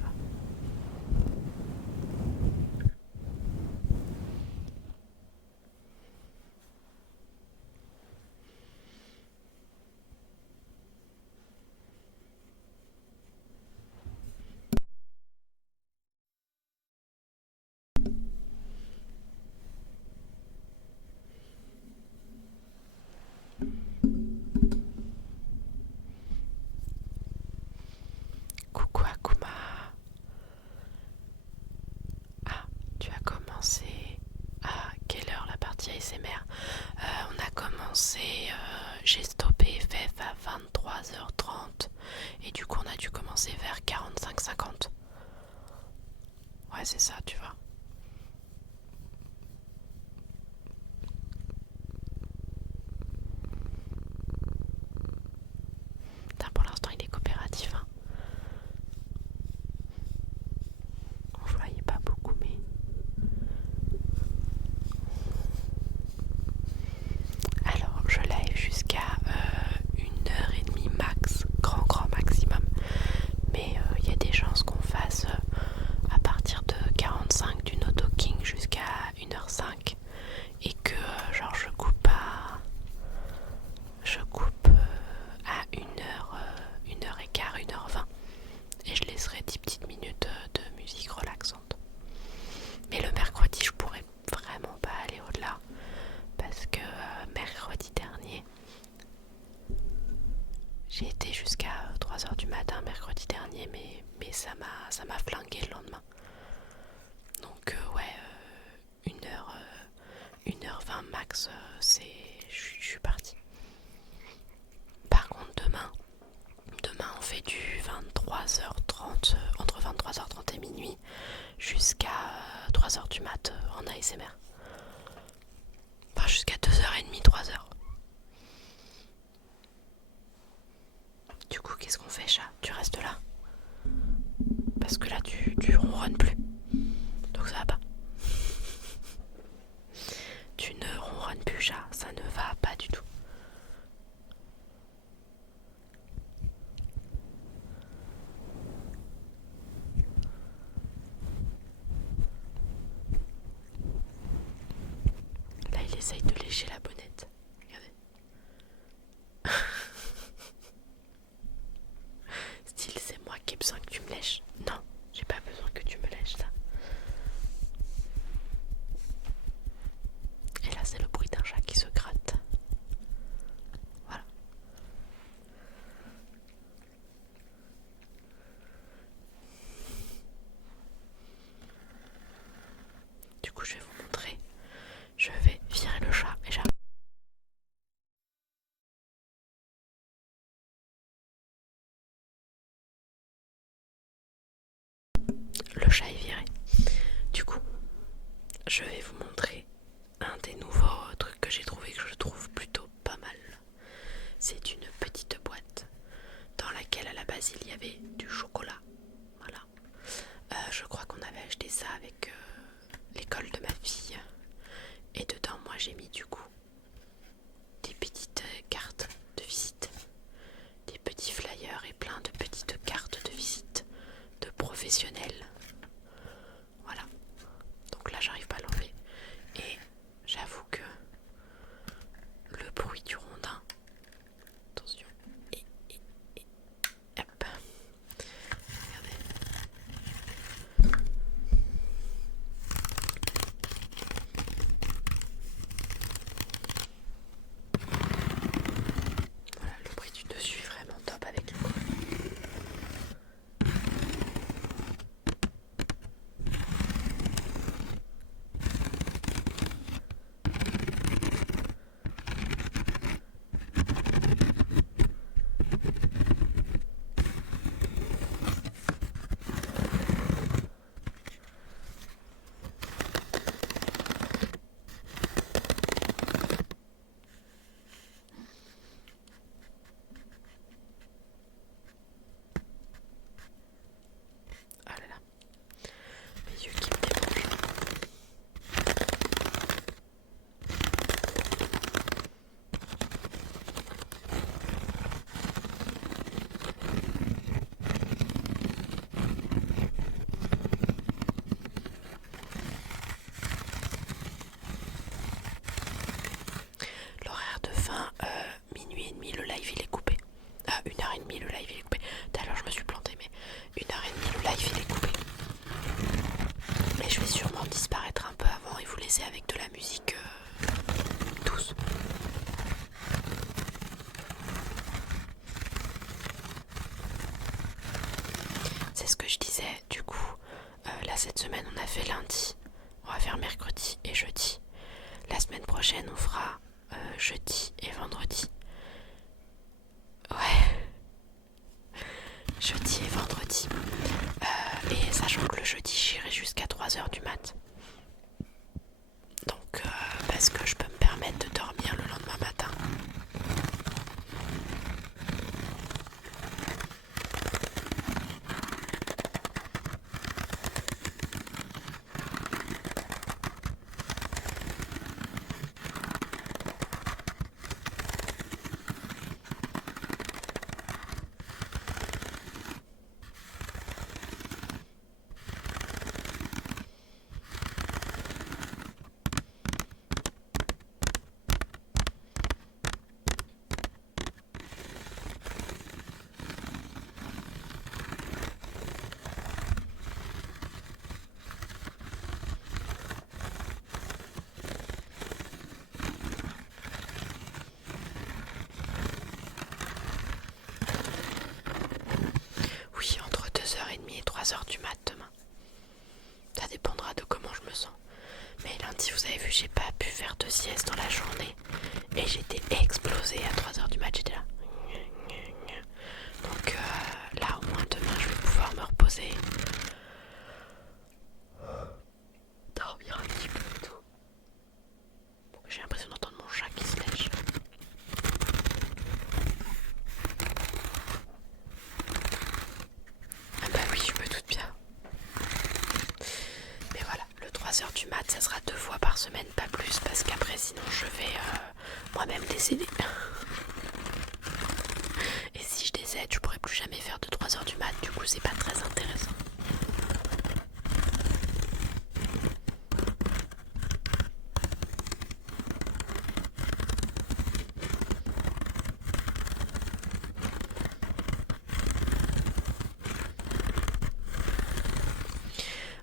Coucou Akuma. Ah, tu as commencé à quelle heure la partie ASMR? On a commencé, j'ai stoppé FF à 23h30 et du coup on a dû commencer vers 45-50. Ouais, c'est ça, tu vois. Putain, pour l'instant il est coopératif, hein. On voyait pas beaucoup, mais alors je live jusqu'à 1h30 max, grand maximum. Mais il y a des chances qu'on fasse à partir de 45 du no-talking jusqu'à 1h05 et que genre je coupe à 1h15, 1h20 et je laisserai 10 petites minutes de musique relaxante. Mais le mercredi je pourrais vraiment pas aller au-delà parce que mercredi dernier j'ai été jusqu'à 3h du matin mercredi dernier, mais ça m'a flingué le lendemain. Donc ouais, 1h20 max, je suis partie. Par contre demain on fait du 23h30, entre 23h30 et minuit jusqu'à 3h du mat en ASMR. Enfin jusqu'à 2h30, 3h. Du coup qu'est-ce qu'on fait, chat? Tu restes là? Parce que là tu ronronnes plus. Donc ça va pas. Tu ne ronronnes plus, chat, ça ne va pas du tout. Là il essaye de lécher la bonnette. Regardez. Style, c'est moi qui ai besoin que tu me lèches. Non, j'ai pas besoin que tu me lèches ça. Et là c'est le bruit d'un chat qui se gratte. Voilà. Du coup je vais vous montrer. Je vais virer le chat et j'arrive. Le chat est viré. Du coup, je vais vous montrer un des nouveaux trucs que j'ai trouvé, que je trouve plutôt pas mal. C'est une petite boîte dans laquelle à la base il y avait du chocolat. Voilà. Je crois qu'on avait acheté ça avec l'école de ma fille. Et dedans, moi j'ai mis du coup des petites cartes de visite, des petits flyers et plein de petites cartes de visite de professionnels. Voilà. Donc là j'arrive pas à l'enlever. Et j'avoue que le bruit du rondin. Attention. Et hop. Regardez. Voilà, le bruit du dessus est vraiment top avec le bruit. c'est avec de la musique douce. C'est ce que je disais, du coup, là cette semaine on a fait lundi, on va faire mercredi et jeudi. La semaine prochaine on fera jeudi et vendredi. Ouais, jeudi et vendredi. Et sachant que le jeudi j'irai jusqu'à 3h du mat. Donc parce que je peux me permettre de dormir le lendemain matin. Oui, entre 2h30 et 3h du mat demain. Ça dépendra de comment je me sens. Mais lundi, vous avez vu, j'ai pas pu faire de sieste dans la journée. Et j'étais explosée à 3h du mat, j'étais là. Donc là, au moins demain, je vais pouvoir me reposer. Dormir un petit peu et tout. J'ai l'impression d'entendre mon chat qui se lèche. Ah bah oui, je me doute bien. Mais voilà, le 3h du mat, ça sera 2 fois par semaine, pas plus, parce qu'après sinon je vais moi-même décéder. Et si je décède, je pourrai plus jamais faire de 3h du mat, du coup c'est pas très intéressant.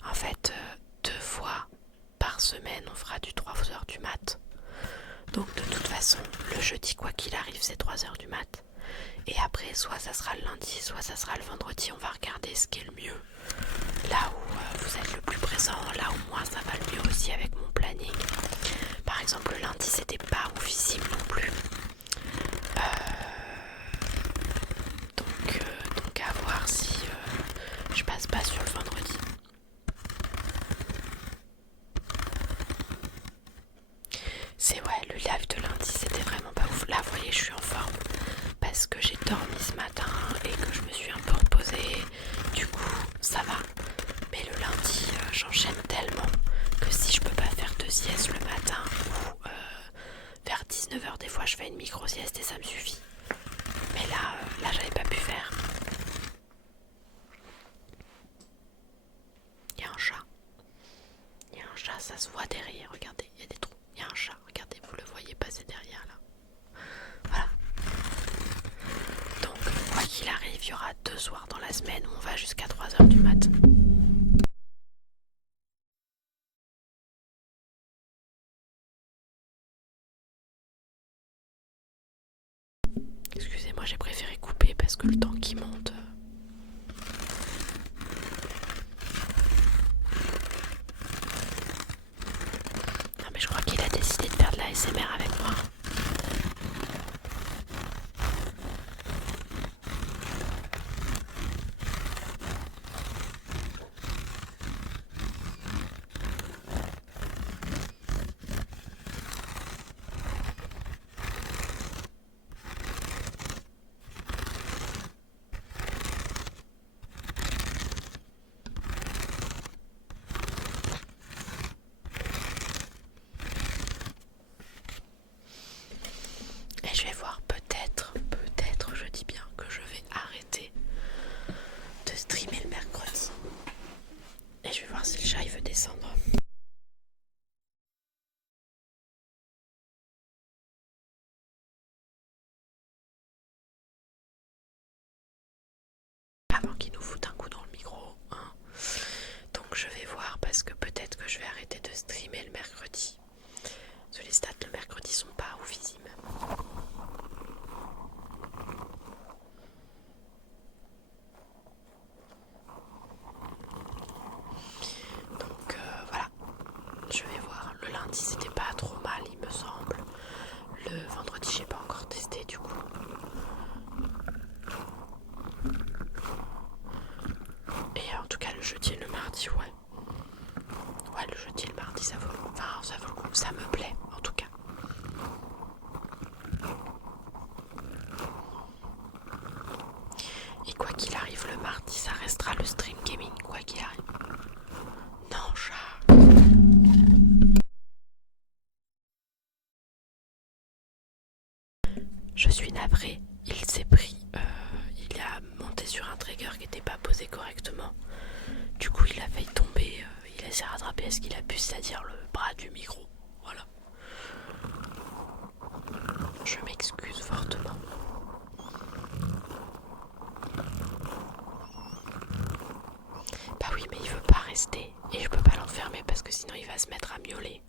En fait, 2 fois par semaine, on fera du 3h du mat. Donc de toute façon, le jeudi, quoi qu'il arrive, c'est 3h du mat. Et après, soit ça sera le lundi, soit ça sera le vendredi. On va regarder ce qui est le mieux. Là où vous êtes le plus présent, là où moi ça va le mieux aussi avec mon planning. Par exemple, le lundi, c'était pas oufissime non plus. Donc à voir si je passe pas sur le vendredi. C'est ouais, le live de lundi c'était vraiment pas ouf. Là vous voyez je suis en forme parce que j'ai dormi ce matin et que je me suis un peu reposée. Du coup ça va. Mais le lundi j'enchaîne tellement que si je peux pas faire de sieste le matin ou vers 19h des fois je fais une micro sieste et ça me suffit. Mais là j'avais pas pu faire. Il y a un chat. Il y a un chat, ça se voit derrière, regardez, il y a des trous. Il y a un chat, regardez, vous le voyez passer derrière là. Voilà. Donc, quoi qu'il arrive, il y aura 2 soirs dans la semaine où on va jusqu'à 3h du mat. Excusez-moi, j'ai préféré couper parce que le temps qui monte. Non mais je crois qu'il a décidé de faire de la ASMR avec moi. jeudi et le mardi, ouais. Ouais, le jeudi et le mardi, ça vaut le coup. Ça me plaît, en tout cas. Et quoi qu'il arrive, le mardi, ça restera le stream gaming, quoi qu'il arrive. Non, chat. Je suis navrée. Il s'est pris. Il a monté sur un trigger qui n'était pas posé correctement. Du coup, il a failli tomber. Il s'est rattrapé à ce qu'il a pu, c'est-à-dire le bras du micro. Voilà. Je m'excuse fortement. Bah oui, mais il veut pas rester. Et je peux pas l'enfermer parce que sinon il va se mettre à miauler.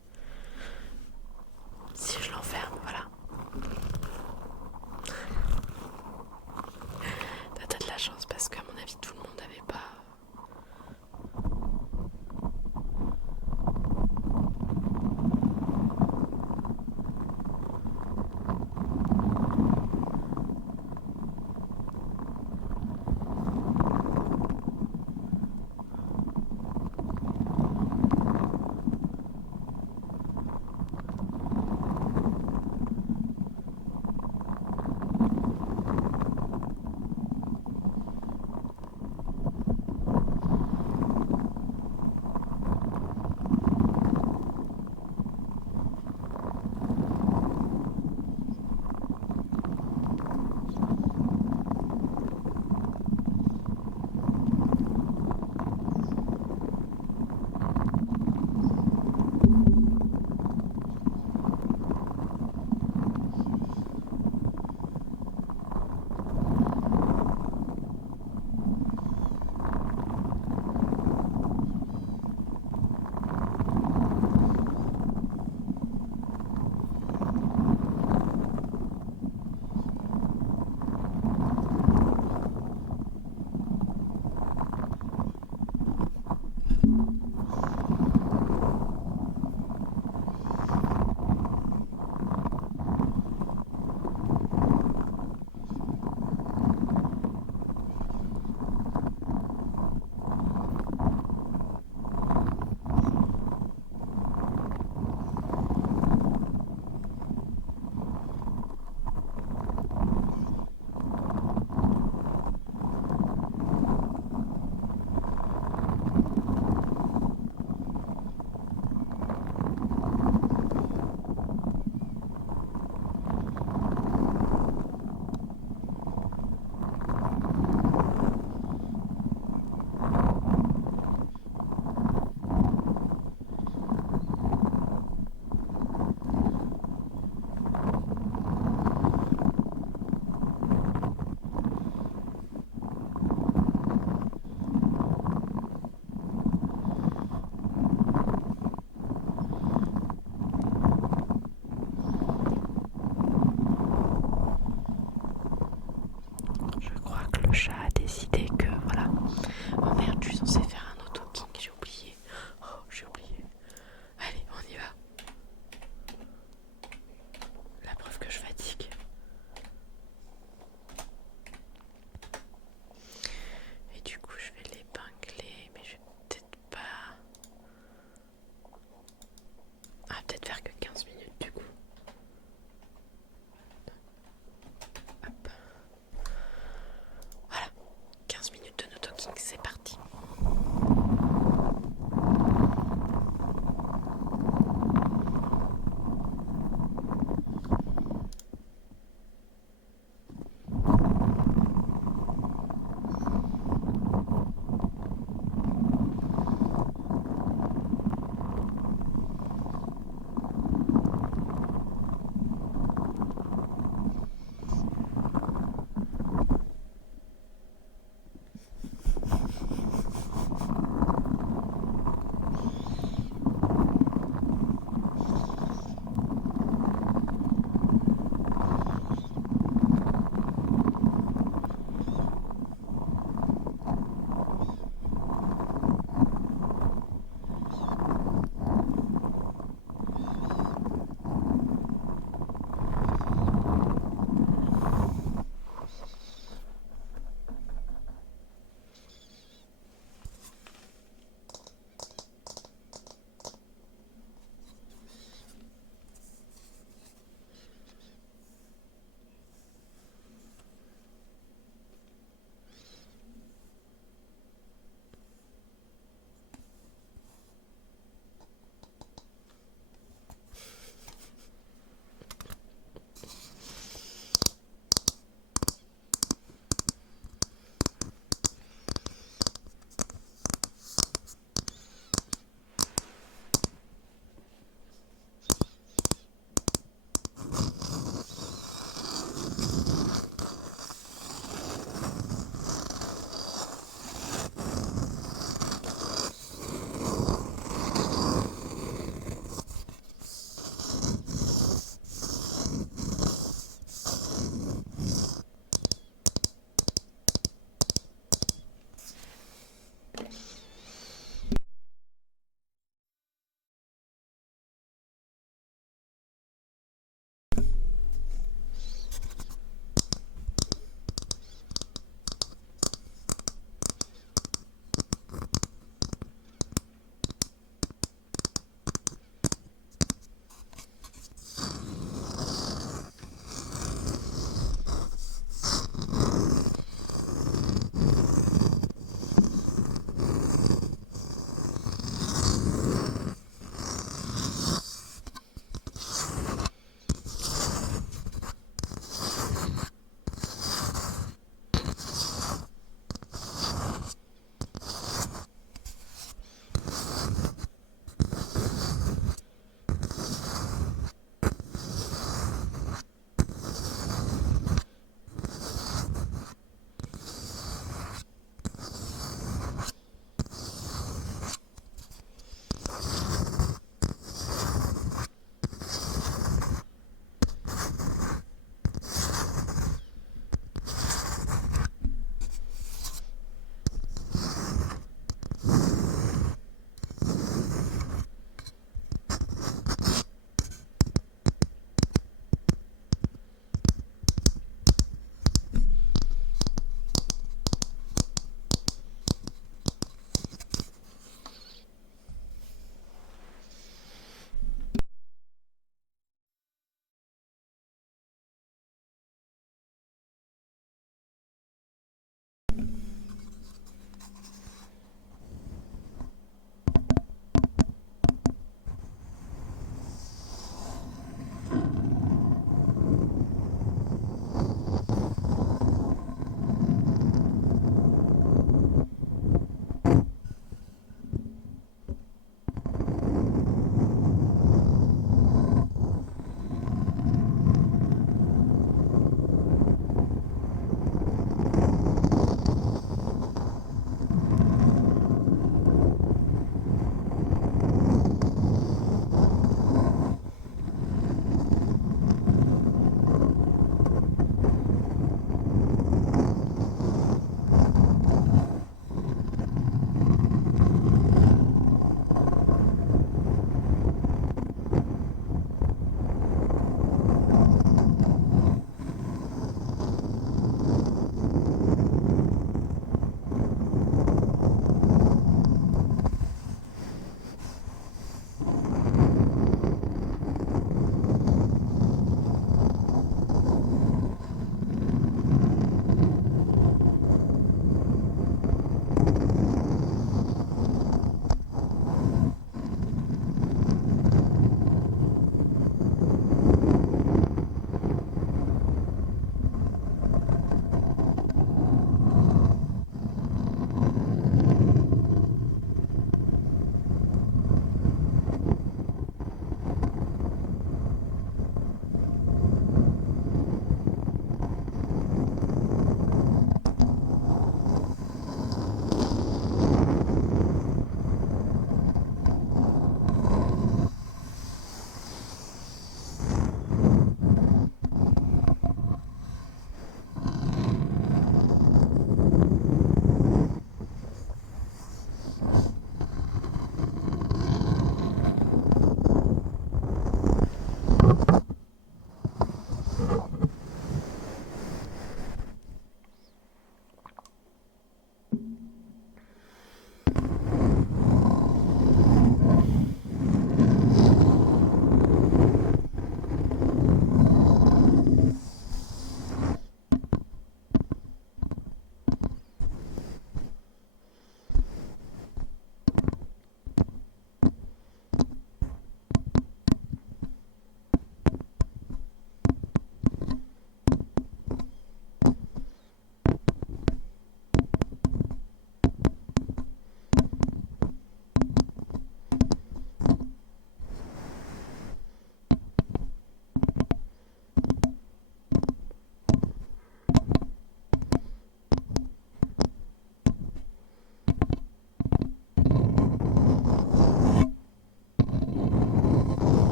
Si je l'enferme, voilà. T'as de la chance parce qu'à mon avis tout le monde n'avait pas.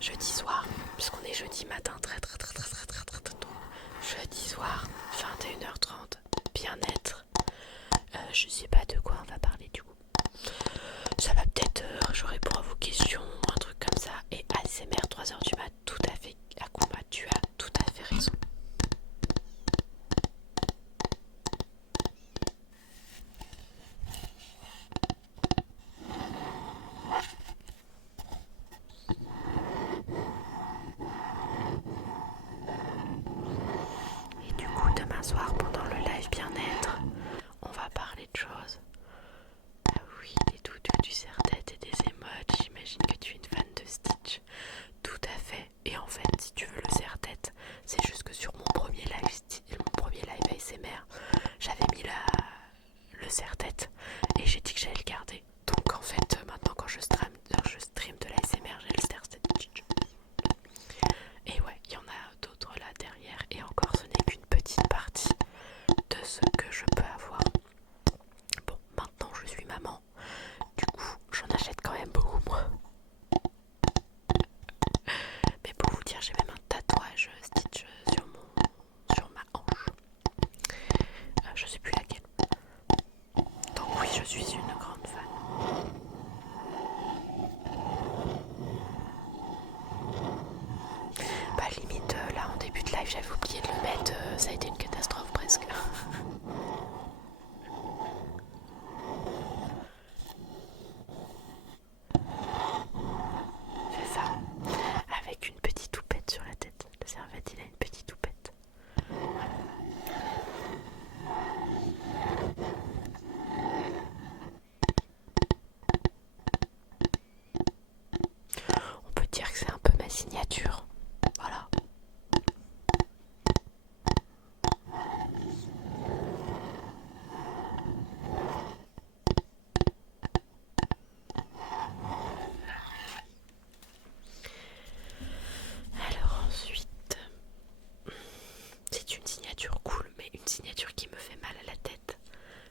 jeudi soir, puisqu'on est jeudi matin, très tôt. Jeudi soir, 21h30, bien-être. Je sais pas de quoi on va parler du coup. Ça va peut-être, je réponds à vos questions, un truc comme ça. Et ASMR 3h du mat, tout à fait, Akuma, tu as tout à fait raison. Et du coup, demain soir, pendant le live bien-être, on va parler de choses. Ah oui, des doudous, du serre-tête et des émotes. J'imagine que tu es une fan de Stitch. Tout à fait. Et en fait, si tu veux le serre-tête, c'est juste que sur mon premier live ASMR, j'avais mis le serre-tête et j'ai dit que j'allais le garder. Donc en fait, maintenant quand je stream de l'ASMR, j'ai le serre-tête Stitch. Et ouais, il y en a d'autres là derrière. Et encore, ce n'est qu'une petite partie de ce que je peux avoir. Bon, maintenant je suis maman. Du coup, j'en achète quand même beaucoup moins. Mais pour vous dire, j'ai même un tatouage Stitch sur ma hanche. Je sais plus laquelle. Donc oui, je suis une grande fan. Bah limite, là en début de live, j'avais oublié de le mettre. Ça a été une catastrophe presque. C'est ça. Avec une petite toupette sur la tête. Le servette, il a une petite toupette. On peut dire que c'est un peu ma signature. Voilà. Alors ensuite, c'est une signature cool, mais une signature qui me fait mal à la tête.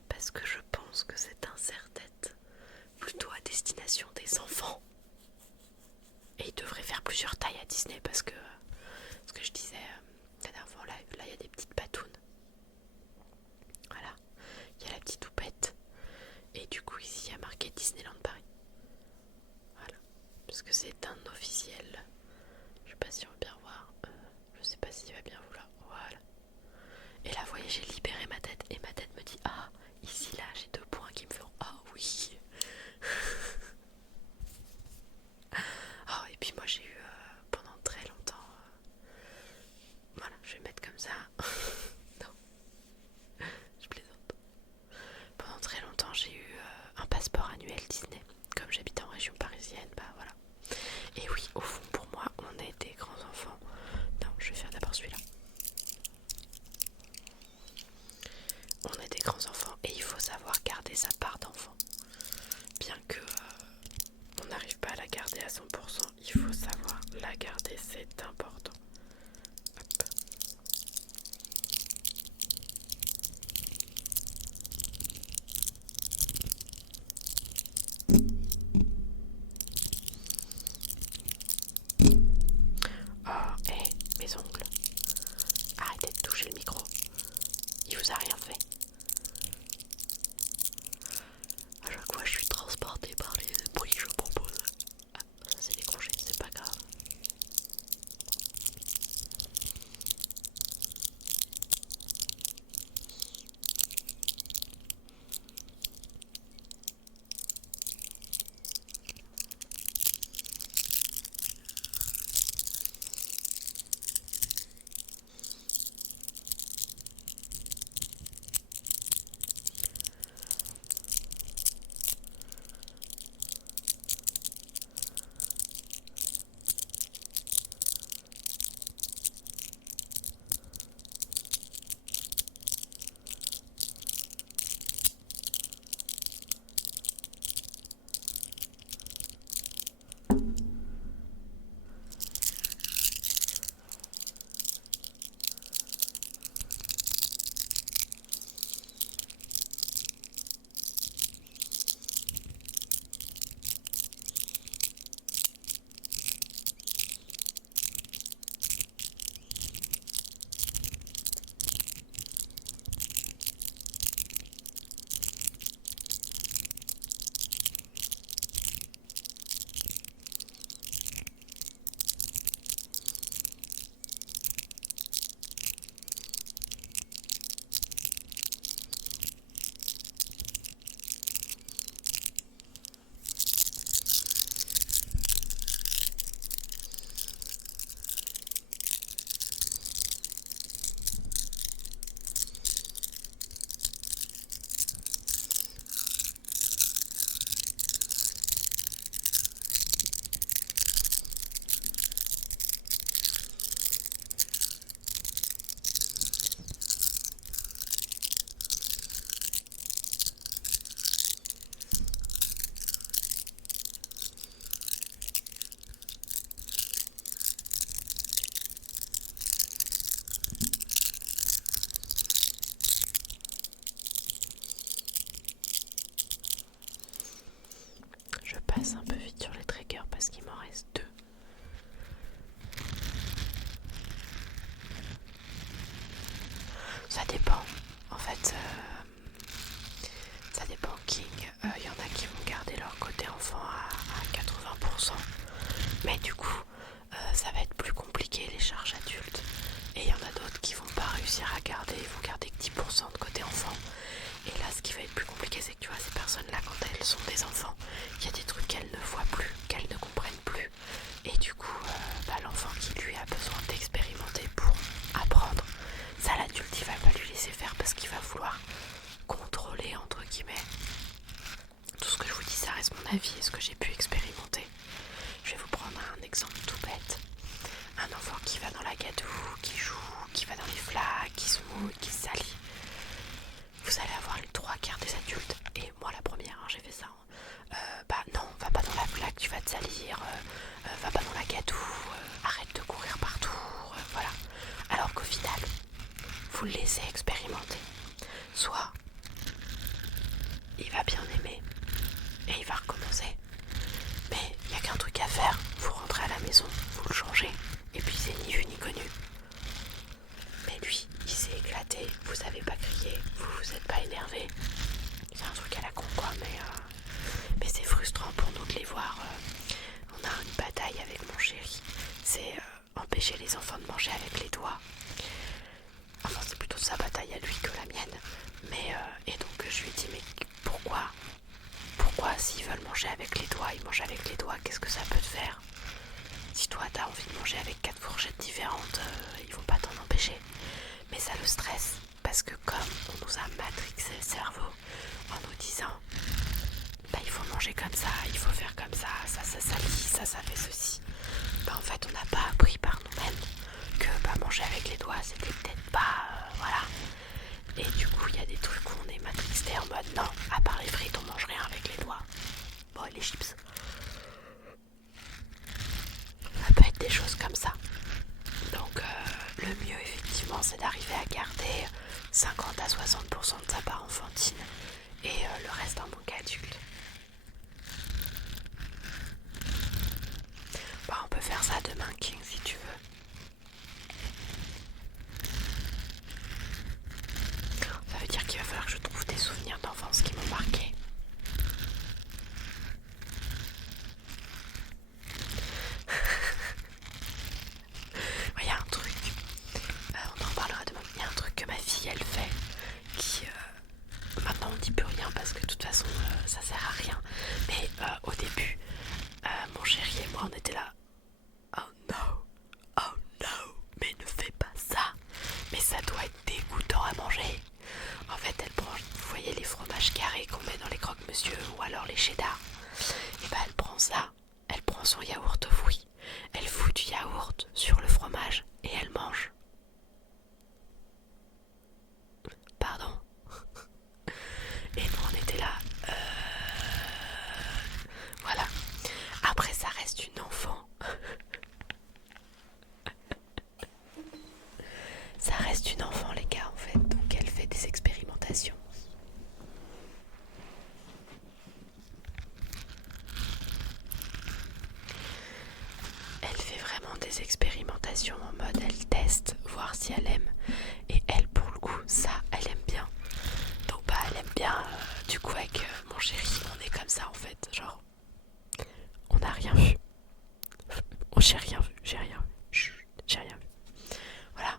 Parce que je pense que c'est un serre-tête plutôt à destination des enfants. Et il devrait faire plusieurs tailles à Disney parce que, ce que je disais la dernière fois en live, là il y a des petites patounes. Voilà, il y a la petite toupette. Et du coup ici il y a marqué Disneyland Paris. Voilà, parce que c'est un officiel. Je sais pas si on va bien voir. Je sais pas s'il va bien vouloir. Voilà. Et là vous voyez, j'ai libéré ma tête. Et ma tête me dit, ah, ici là j'ai 2 points qui me font, ah oui. Oh, et puis moi j'ai eu pendant très longtemps, voilà, je vais mettre comme ça. Non, je plaisante. Pendant très longtemps j'ai eu un passeport annuel Disney. Comme j'habite en région parisienne, bah voilà. Et oui, au fond pour moi on est des grands enfants. Non, je vais faire d'abord celui-là. On est des grands enfants et il faut savoir garder sa part d'enfant. Bien que on n'arrive pas à la garder à 100%, il faut savoir la garder, c'est important. Hop. Oh, hé, mes ongles. Arrêtez de toucher le micro. Il vous a rien fait. À chaque fois, je suis transportée par les bruits que je propose. Ah, ça s'est décroché, c'est pas grave. ça dépend. En fait, ça dépend King. Il y en a qui vont garder leur côté enfant à 80%. Mais du coup, ça va être plus compliqué les charges adultes. Et il y en a d'autres qui vont pas réussir à garder, ils vont garder que 10% de côté enfant. Et là, ce qui va être plus compliqué, c'est que tu vois, ces personnes-là, quand elles sont des enfants, il y a des trucs qu'elles ne voient plus, qu'elles ne comprennent plus. Et du coup, l'enfant qui lui a besoin d'expérimenter pour apprendre, ça l'adulte il va pas lui laisser faire parce qu'il va vouloir contrôler entre guillemets. Tout ce que je vous dis, ça reste mon avis et ce que j'ai pu expérimenter. Je vais vous prendre un exemple tout bête. Un enfant qui va dans la gadoue, qui joue, qui va dans les flaques, qui se mouille, qui se salit. Vous allez avoir les 3/4 des adultes, et moi la première, j'ai fait ça. Non, va pas dans la flaque, tu vas te salir, va pas dans la gadoue, arrête de courir partout, voilà. Alors qu'au final, vous le laissez expérimenter. Soit il va bien aimer et il va recommencer, mais il n'y a qu'un truc à faire, vous rentrez à la maison, vous le changez, et puis c'est ni vu ni connu. Mais lui, il s'est éclaté, vous avez pas crié, vous vous êtes pas énervé. C'est un truc à la con quoi, mais c'est frustrant pour nous de les voir. On a une bataille avec mon chéri, c'est empêcher les enfants de manger avec les doigts. Enfin c'est plutôt sa bataille à lui que la mienne. Et donc je lui ai dit mais pourquoi s'ils veulent manger avec les doigts, ils mangent avec les doigts, qu'est-ce que ça peut te faire? Si toi t'as envie de manger avec 4 fourchettes différentes, ils vont pas t'en empêcher. Mais ça le stresse, parce que comme on nous a matrixé le cerveau en nous disant il faut manger comme ça, il faut faire comme ça, ça salit, ça fait ceci. En fait on n'a pas appris par nous-mêmes que manger avec les doigts c'était peut-être pas voilà. Et du coup il y a des trucs où on est matrixé en mode non, à part les frites on mange rien avec les doigts. Bon, les chips, ça peut être des choses comme ça. Donc le mieux effectivement c'est d'arriver à garder 50 à 60% de sa part enfantine et le reste en manque adulte. On peut faire ça demain King si tu veux. Ça veut dire qu'il va falloir que je trouve des souvenirs d'enfance qui m'ont marqué. Il y a un truc, on en parlera demain, il y a un truc que ma fille elle fait qui maintenant on dit plus rien parce que de toute façon ça sert à rien. Mais au début, mon chéri et moi on était là. Oh no, mais ne fais pas ça. Mais ça doit être dégoûtant à manger. En fait, elle prend, vous voyez les fromages carrés qu'on met dans les croque-monsieur ou alors les cheddar. Et elle prend ça, elle prend son yaourt aux fruits, elle fout du yaourt sur le fromage et elle mange. Pardon. Et nous on était là. Voilà. Après ça reste une enfant. Ça reste une enfant les gars en fait, donc elle fait des expérimentations. Elle fait vraiment des expérimentations en mode elle teste, voir si elle aime. Et elle pour le coup, ça, elle aime bien. Donc elle aime bien, du coup avec mon chéri, on est comme ça en fait, genre, on n'a rien vu. J'ai rien vu, j'ai rien vu, chut, j'ai rien vu. Voilà.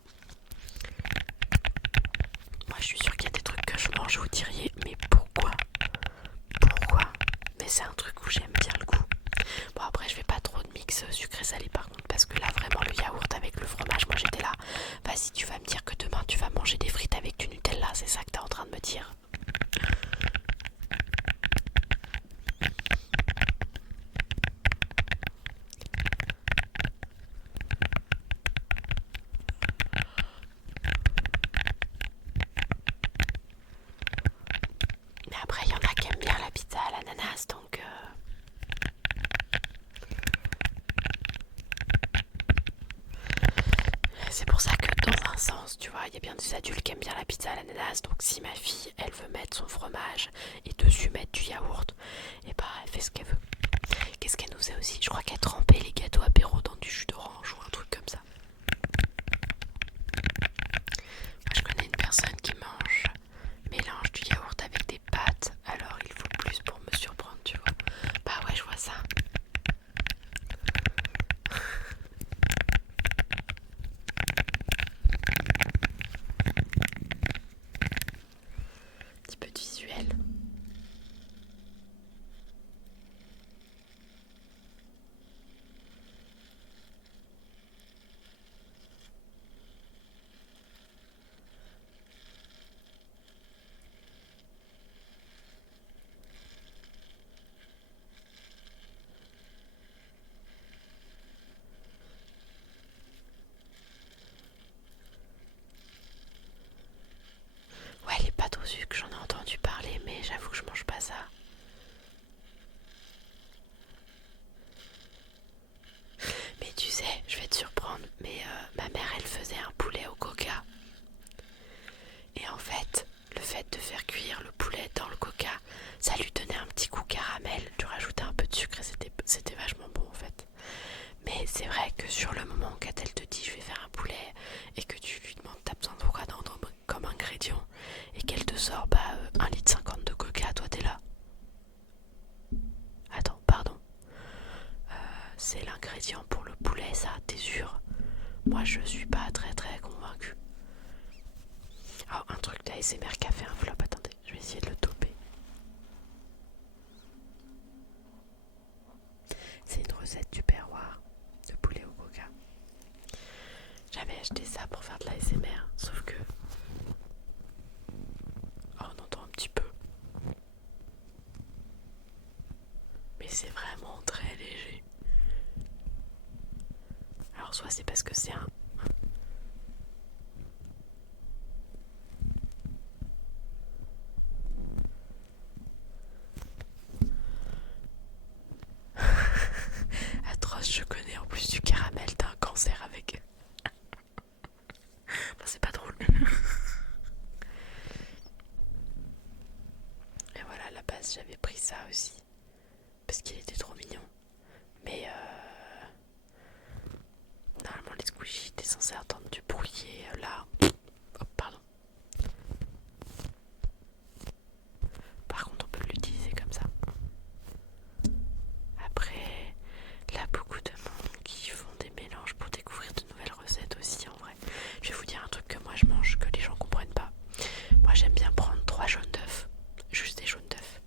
Moi je suis sûre qu'il y a des trucs que je mange, vous diriez, mais pourquoi? Mais c'est un truc où j'aime bien le goût. Bon après je fais pas trop de mix sucré-salé par contre, parce que là vraiment le yaourt avec le fromage, moi j'étais là, vas-y tu vas me dire que demain tu vas manger des frites avec du Nutella, c'est ça que t'es en train de me dire? Mais après il y en a qui aiment bien la pizza à l'ananas, donc c'est pour ça que dans un sens, tu vois, il y a bien des adultes qui aiment bien la pizza à l'ananas. Donc si ma fille, elle veut mettre son fromage et dessus mettre du yaourt, et elle fait ce qu'elle veut. Qu'est-ce qu'elle nous faisait aussi? Je crois qu'elle trempait les gâteaux apéro dans du jus d'orange ou un truc comme ça. Moi je connais une personne moi je suis pas très très convaincue. Oh, un truc d'ASMR qui a fait un flop, attendez, je vais essayer de le toper. C'est une recette du perroir de poulet au coca. J'avais acheté ça pour faire de l'ASMR, sauf que... Oh, on entend un petit peu. Mais c'est vraiment très léger. Alors soit c'est parce que c'est un... Atroce, je connais en plus du caramel, t'as un cancer avec. Enfin, c'est pas drôle. Et voilà, à la base j'avais pris ça aussi. Parce qu'il était trop mignon. Mais normalement les squishies t'es censé entendre du bruit et là... Oh, pardon. Par contre on peut l'utiliser comme ça. Après, là beaucoup de monde qui font des mélanges pour découvrir de nouvelles recettes aussi en vrai. Je vais vous dire un truc que moi je mange que les gens comprennent pas. Moi j'aime bien prendre 3 jaunes d'œufs. Juste des jaunes d'œufs.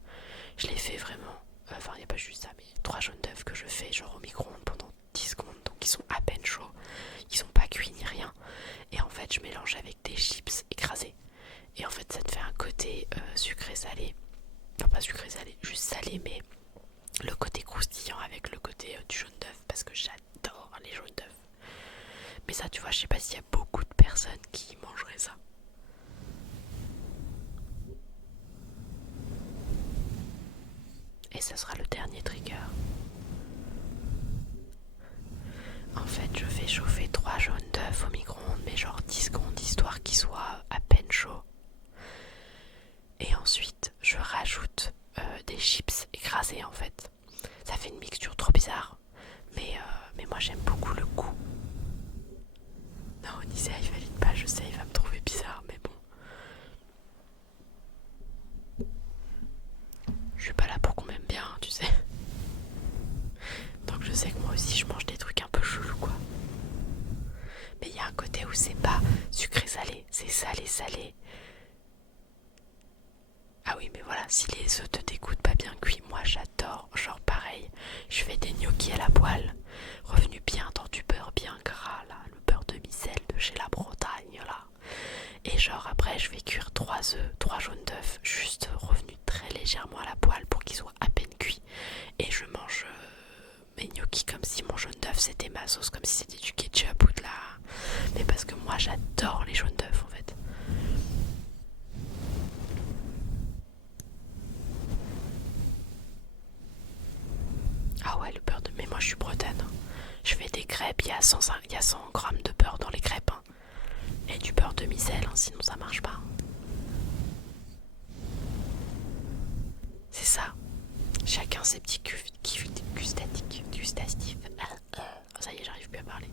Je les fais vraiment, enfin il n'y a pas juste ça, mais 3 jaunes d'œufs que je fais genre au micro-ondes pendant 10 secondes. Donc ils sont à peine chauds, ils sont pas cuits ni rien. Et en fait je mélange avec des chips écrasés. Et en fait ça te fait un côté sucré-salé. Enfin pas sucré-salé, juste salé, mais le côté croustillant avec le côté du jaune d'œuf. Parce que j'adore les jaunes d'œufs. Mais ça tu vois, je sais pas s'il y a beaucoup de personnes qui mangeraient ça. Et ça sera le dernier trigger. En fait, je fais chauffer 3 jaunes d'œufs au micro-ondes, mais genre 10 secondes, histoire qu'ils soient à peine chauds. Et ensuite, je rajoute des chips écrasés en fait. Ça fait une mixture trop bizarre, mais moi j'aime beaucoup le goût. Non, Onisea il valide pas, je sais, il va me trouver bizarre, mais bon. Je suis pas là pour qu'on m'aime bien, tu sais. Donc je sais que moi aussi je mange des trucs un peu chelous quoi. Mais il y a un côté où c'est pas sucré-salé, c'est salé-salé. Ah oui, mais voilà, si les œufs te dégoûtent pas bien cuits, moi j'adore. Genre pareil, je fais des gnocchis à la poêle, revenu bien dans du beurre bien gras là, le beurre de micelle de chez la Bretagne là. Et genre après je vais cuire 3 œufs, 3 jaunes d'œufs, juste revenu très légèrement à la poêle pour qu'ils soient à peine cuits. Et je mange mes gnocchis comme si mon jaune d'œuf c'était ma sauce, comme si c'était du ketchup ou de la... Mais parce que moi j'adore les jaunes d'œufs en fait. Ah ouais, le beurre de... Mais moi je suis bretonne. Je fais des crêpes, il y a 100 grammes de beurre dans les crêpes. Hein. Et du beurre de micelle, hein, sinon ça marche pas. C'est ça. Chacun ses petits gustatifs. Oh, ça y est, j'arrive plus à parler.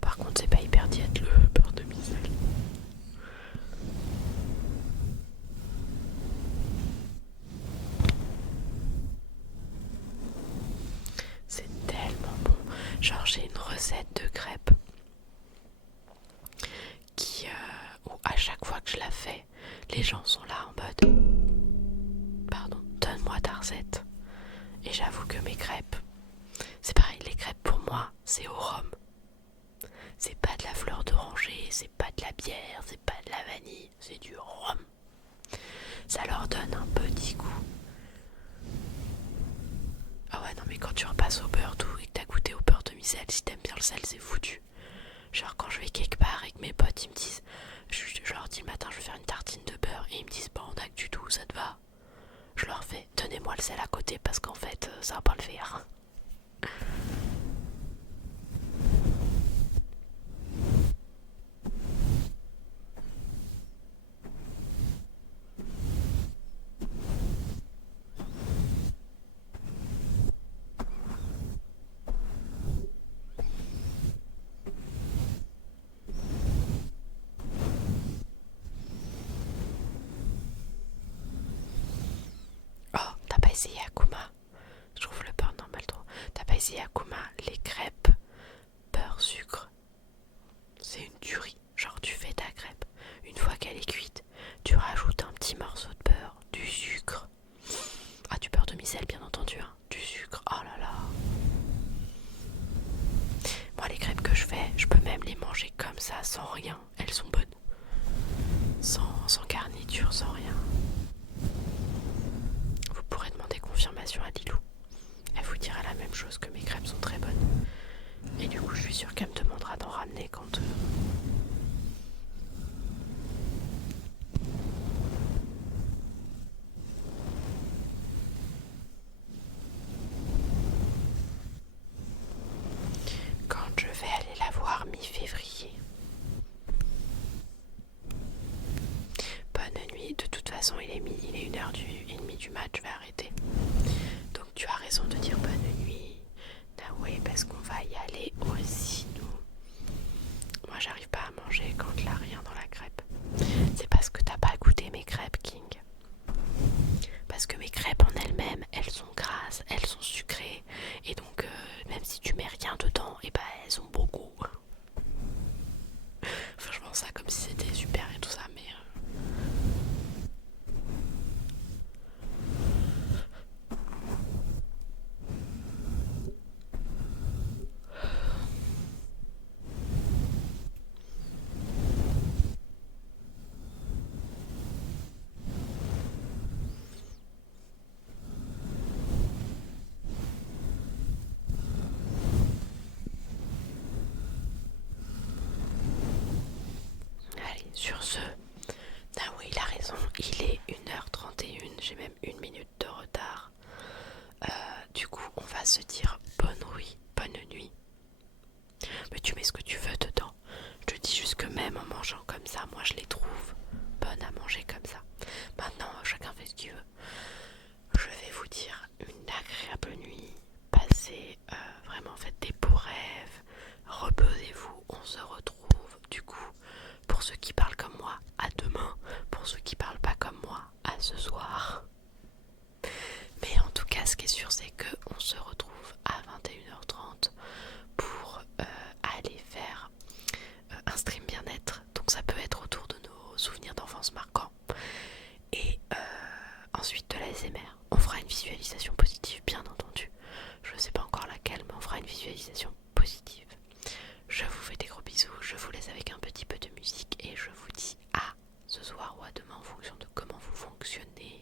Par contre, c'est pas hyper diète le beurre de micelle. C'est tellement bon. Genre, j'ai une recette de crêpes qui, où à chaque fois que je la fais, les gens sont là en mode pardon, donne-moi ta recette. Et j'avoue que mes crêpes, c'est pareil, les crêpes pour moi, c'est au rhum. C'est pas de la fleur d'oranger, c'est pas de la bière, c'est pas de la vanille, c'est du rhum. Ça leur donne un petit goût. Ah ouais, non mais quand tu repasses au beurre doux et que t'as goûté au beurre de micelle, si t'aimes bien le sel, c'est foutu. Genre quand je vais quelque part avec mes potes, ils me disent, je leur dis le matin je vais faire une tartine de beurre et ils me disent bah on a que du doux, ça te va? Je leur fais donnez-moi le sel à côté parce qu'en fait ça va pas le faire. Daisy Akuma, les crêpes beurre sucre, c'est une tuerie. Genre tu fais ta crêpe, une fois qu'elle est cuite, tu rajoutes un petit morceau de beurre, du sucre, du beurre de micelle bien entendu, hein, du sucre, oh là là. Moi les crêpes que je fais, je peux même les manger comme ça, sans rien, elles sont bonnes. Sans garniture, sans rien. Vous pourrez demander confirmation à Lilou. Elle vous dira la même chose, que mes crêpes sont très bonnes. Et du coup je suis sûre qu'elle me demandera d'en ramener quand... quand je vais aller la voir mi-février. Bonne nuit, de toute façon il est 1h30 du mat, je vais arrêter. Donc tu as raison de dire bonne nuit. Ah ouais, parce qu'on va y aller aussi nous. Moi j'arrive pas à manger quand il n'y a rien dans la crêpe. C'est parce que t'as pas goûté mes crêpes, King. Parce que mes crêpes en elles-mêmes, elles sont grasses, elles sont sucrées. Et donc même si tu mets rien dedans, et bah elles ont beau goût. Enfin je pense ça comme si c'était super et tout ça, mais... Allez, sur ce, ah oui, il a raison, il est 1h31, j'ai même 1 minute de retard. Du coup, on va se dire bonne nuit. Mais tu mets ce que tu veux dedans. Je te dis juste que même en mangeant comme ça, moi je les trouve bonnes à manger comme ça. Maintenant, chacun fait ce qu'il veut. Je vais vous dire une agréable nuit. Passez vraiment, faites des beaux rêves. Reposez-vous, on se retrouve du coup. Pour ceux qui parlent comme moi, à demain. Pour ceux qui parlent pas comme moi, à ce soir. Mais en tout cas, ce qui est sûr, c'est qu'on se retrouve à 21h30 pour aller faire un stream bien-être. Donc ça peut être autour de nos souvenirs d'enfance marquants. Et ensuite de l'ASMR. On fera une visualisation positive, bien entendu. Je ne sais pas encore laquelle, mais on fera une visualisation positive. Je vous fais des gros bisous, je vous laisse avec un petit peu de musique et je vous dis à ce soir ou à demain en fonction de comment vous fonctionnez.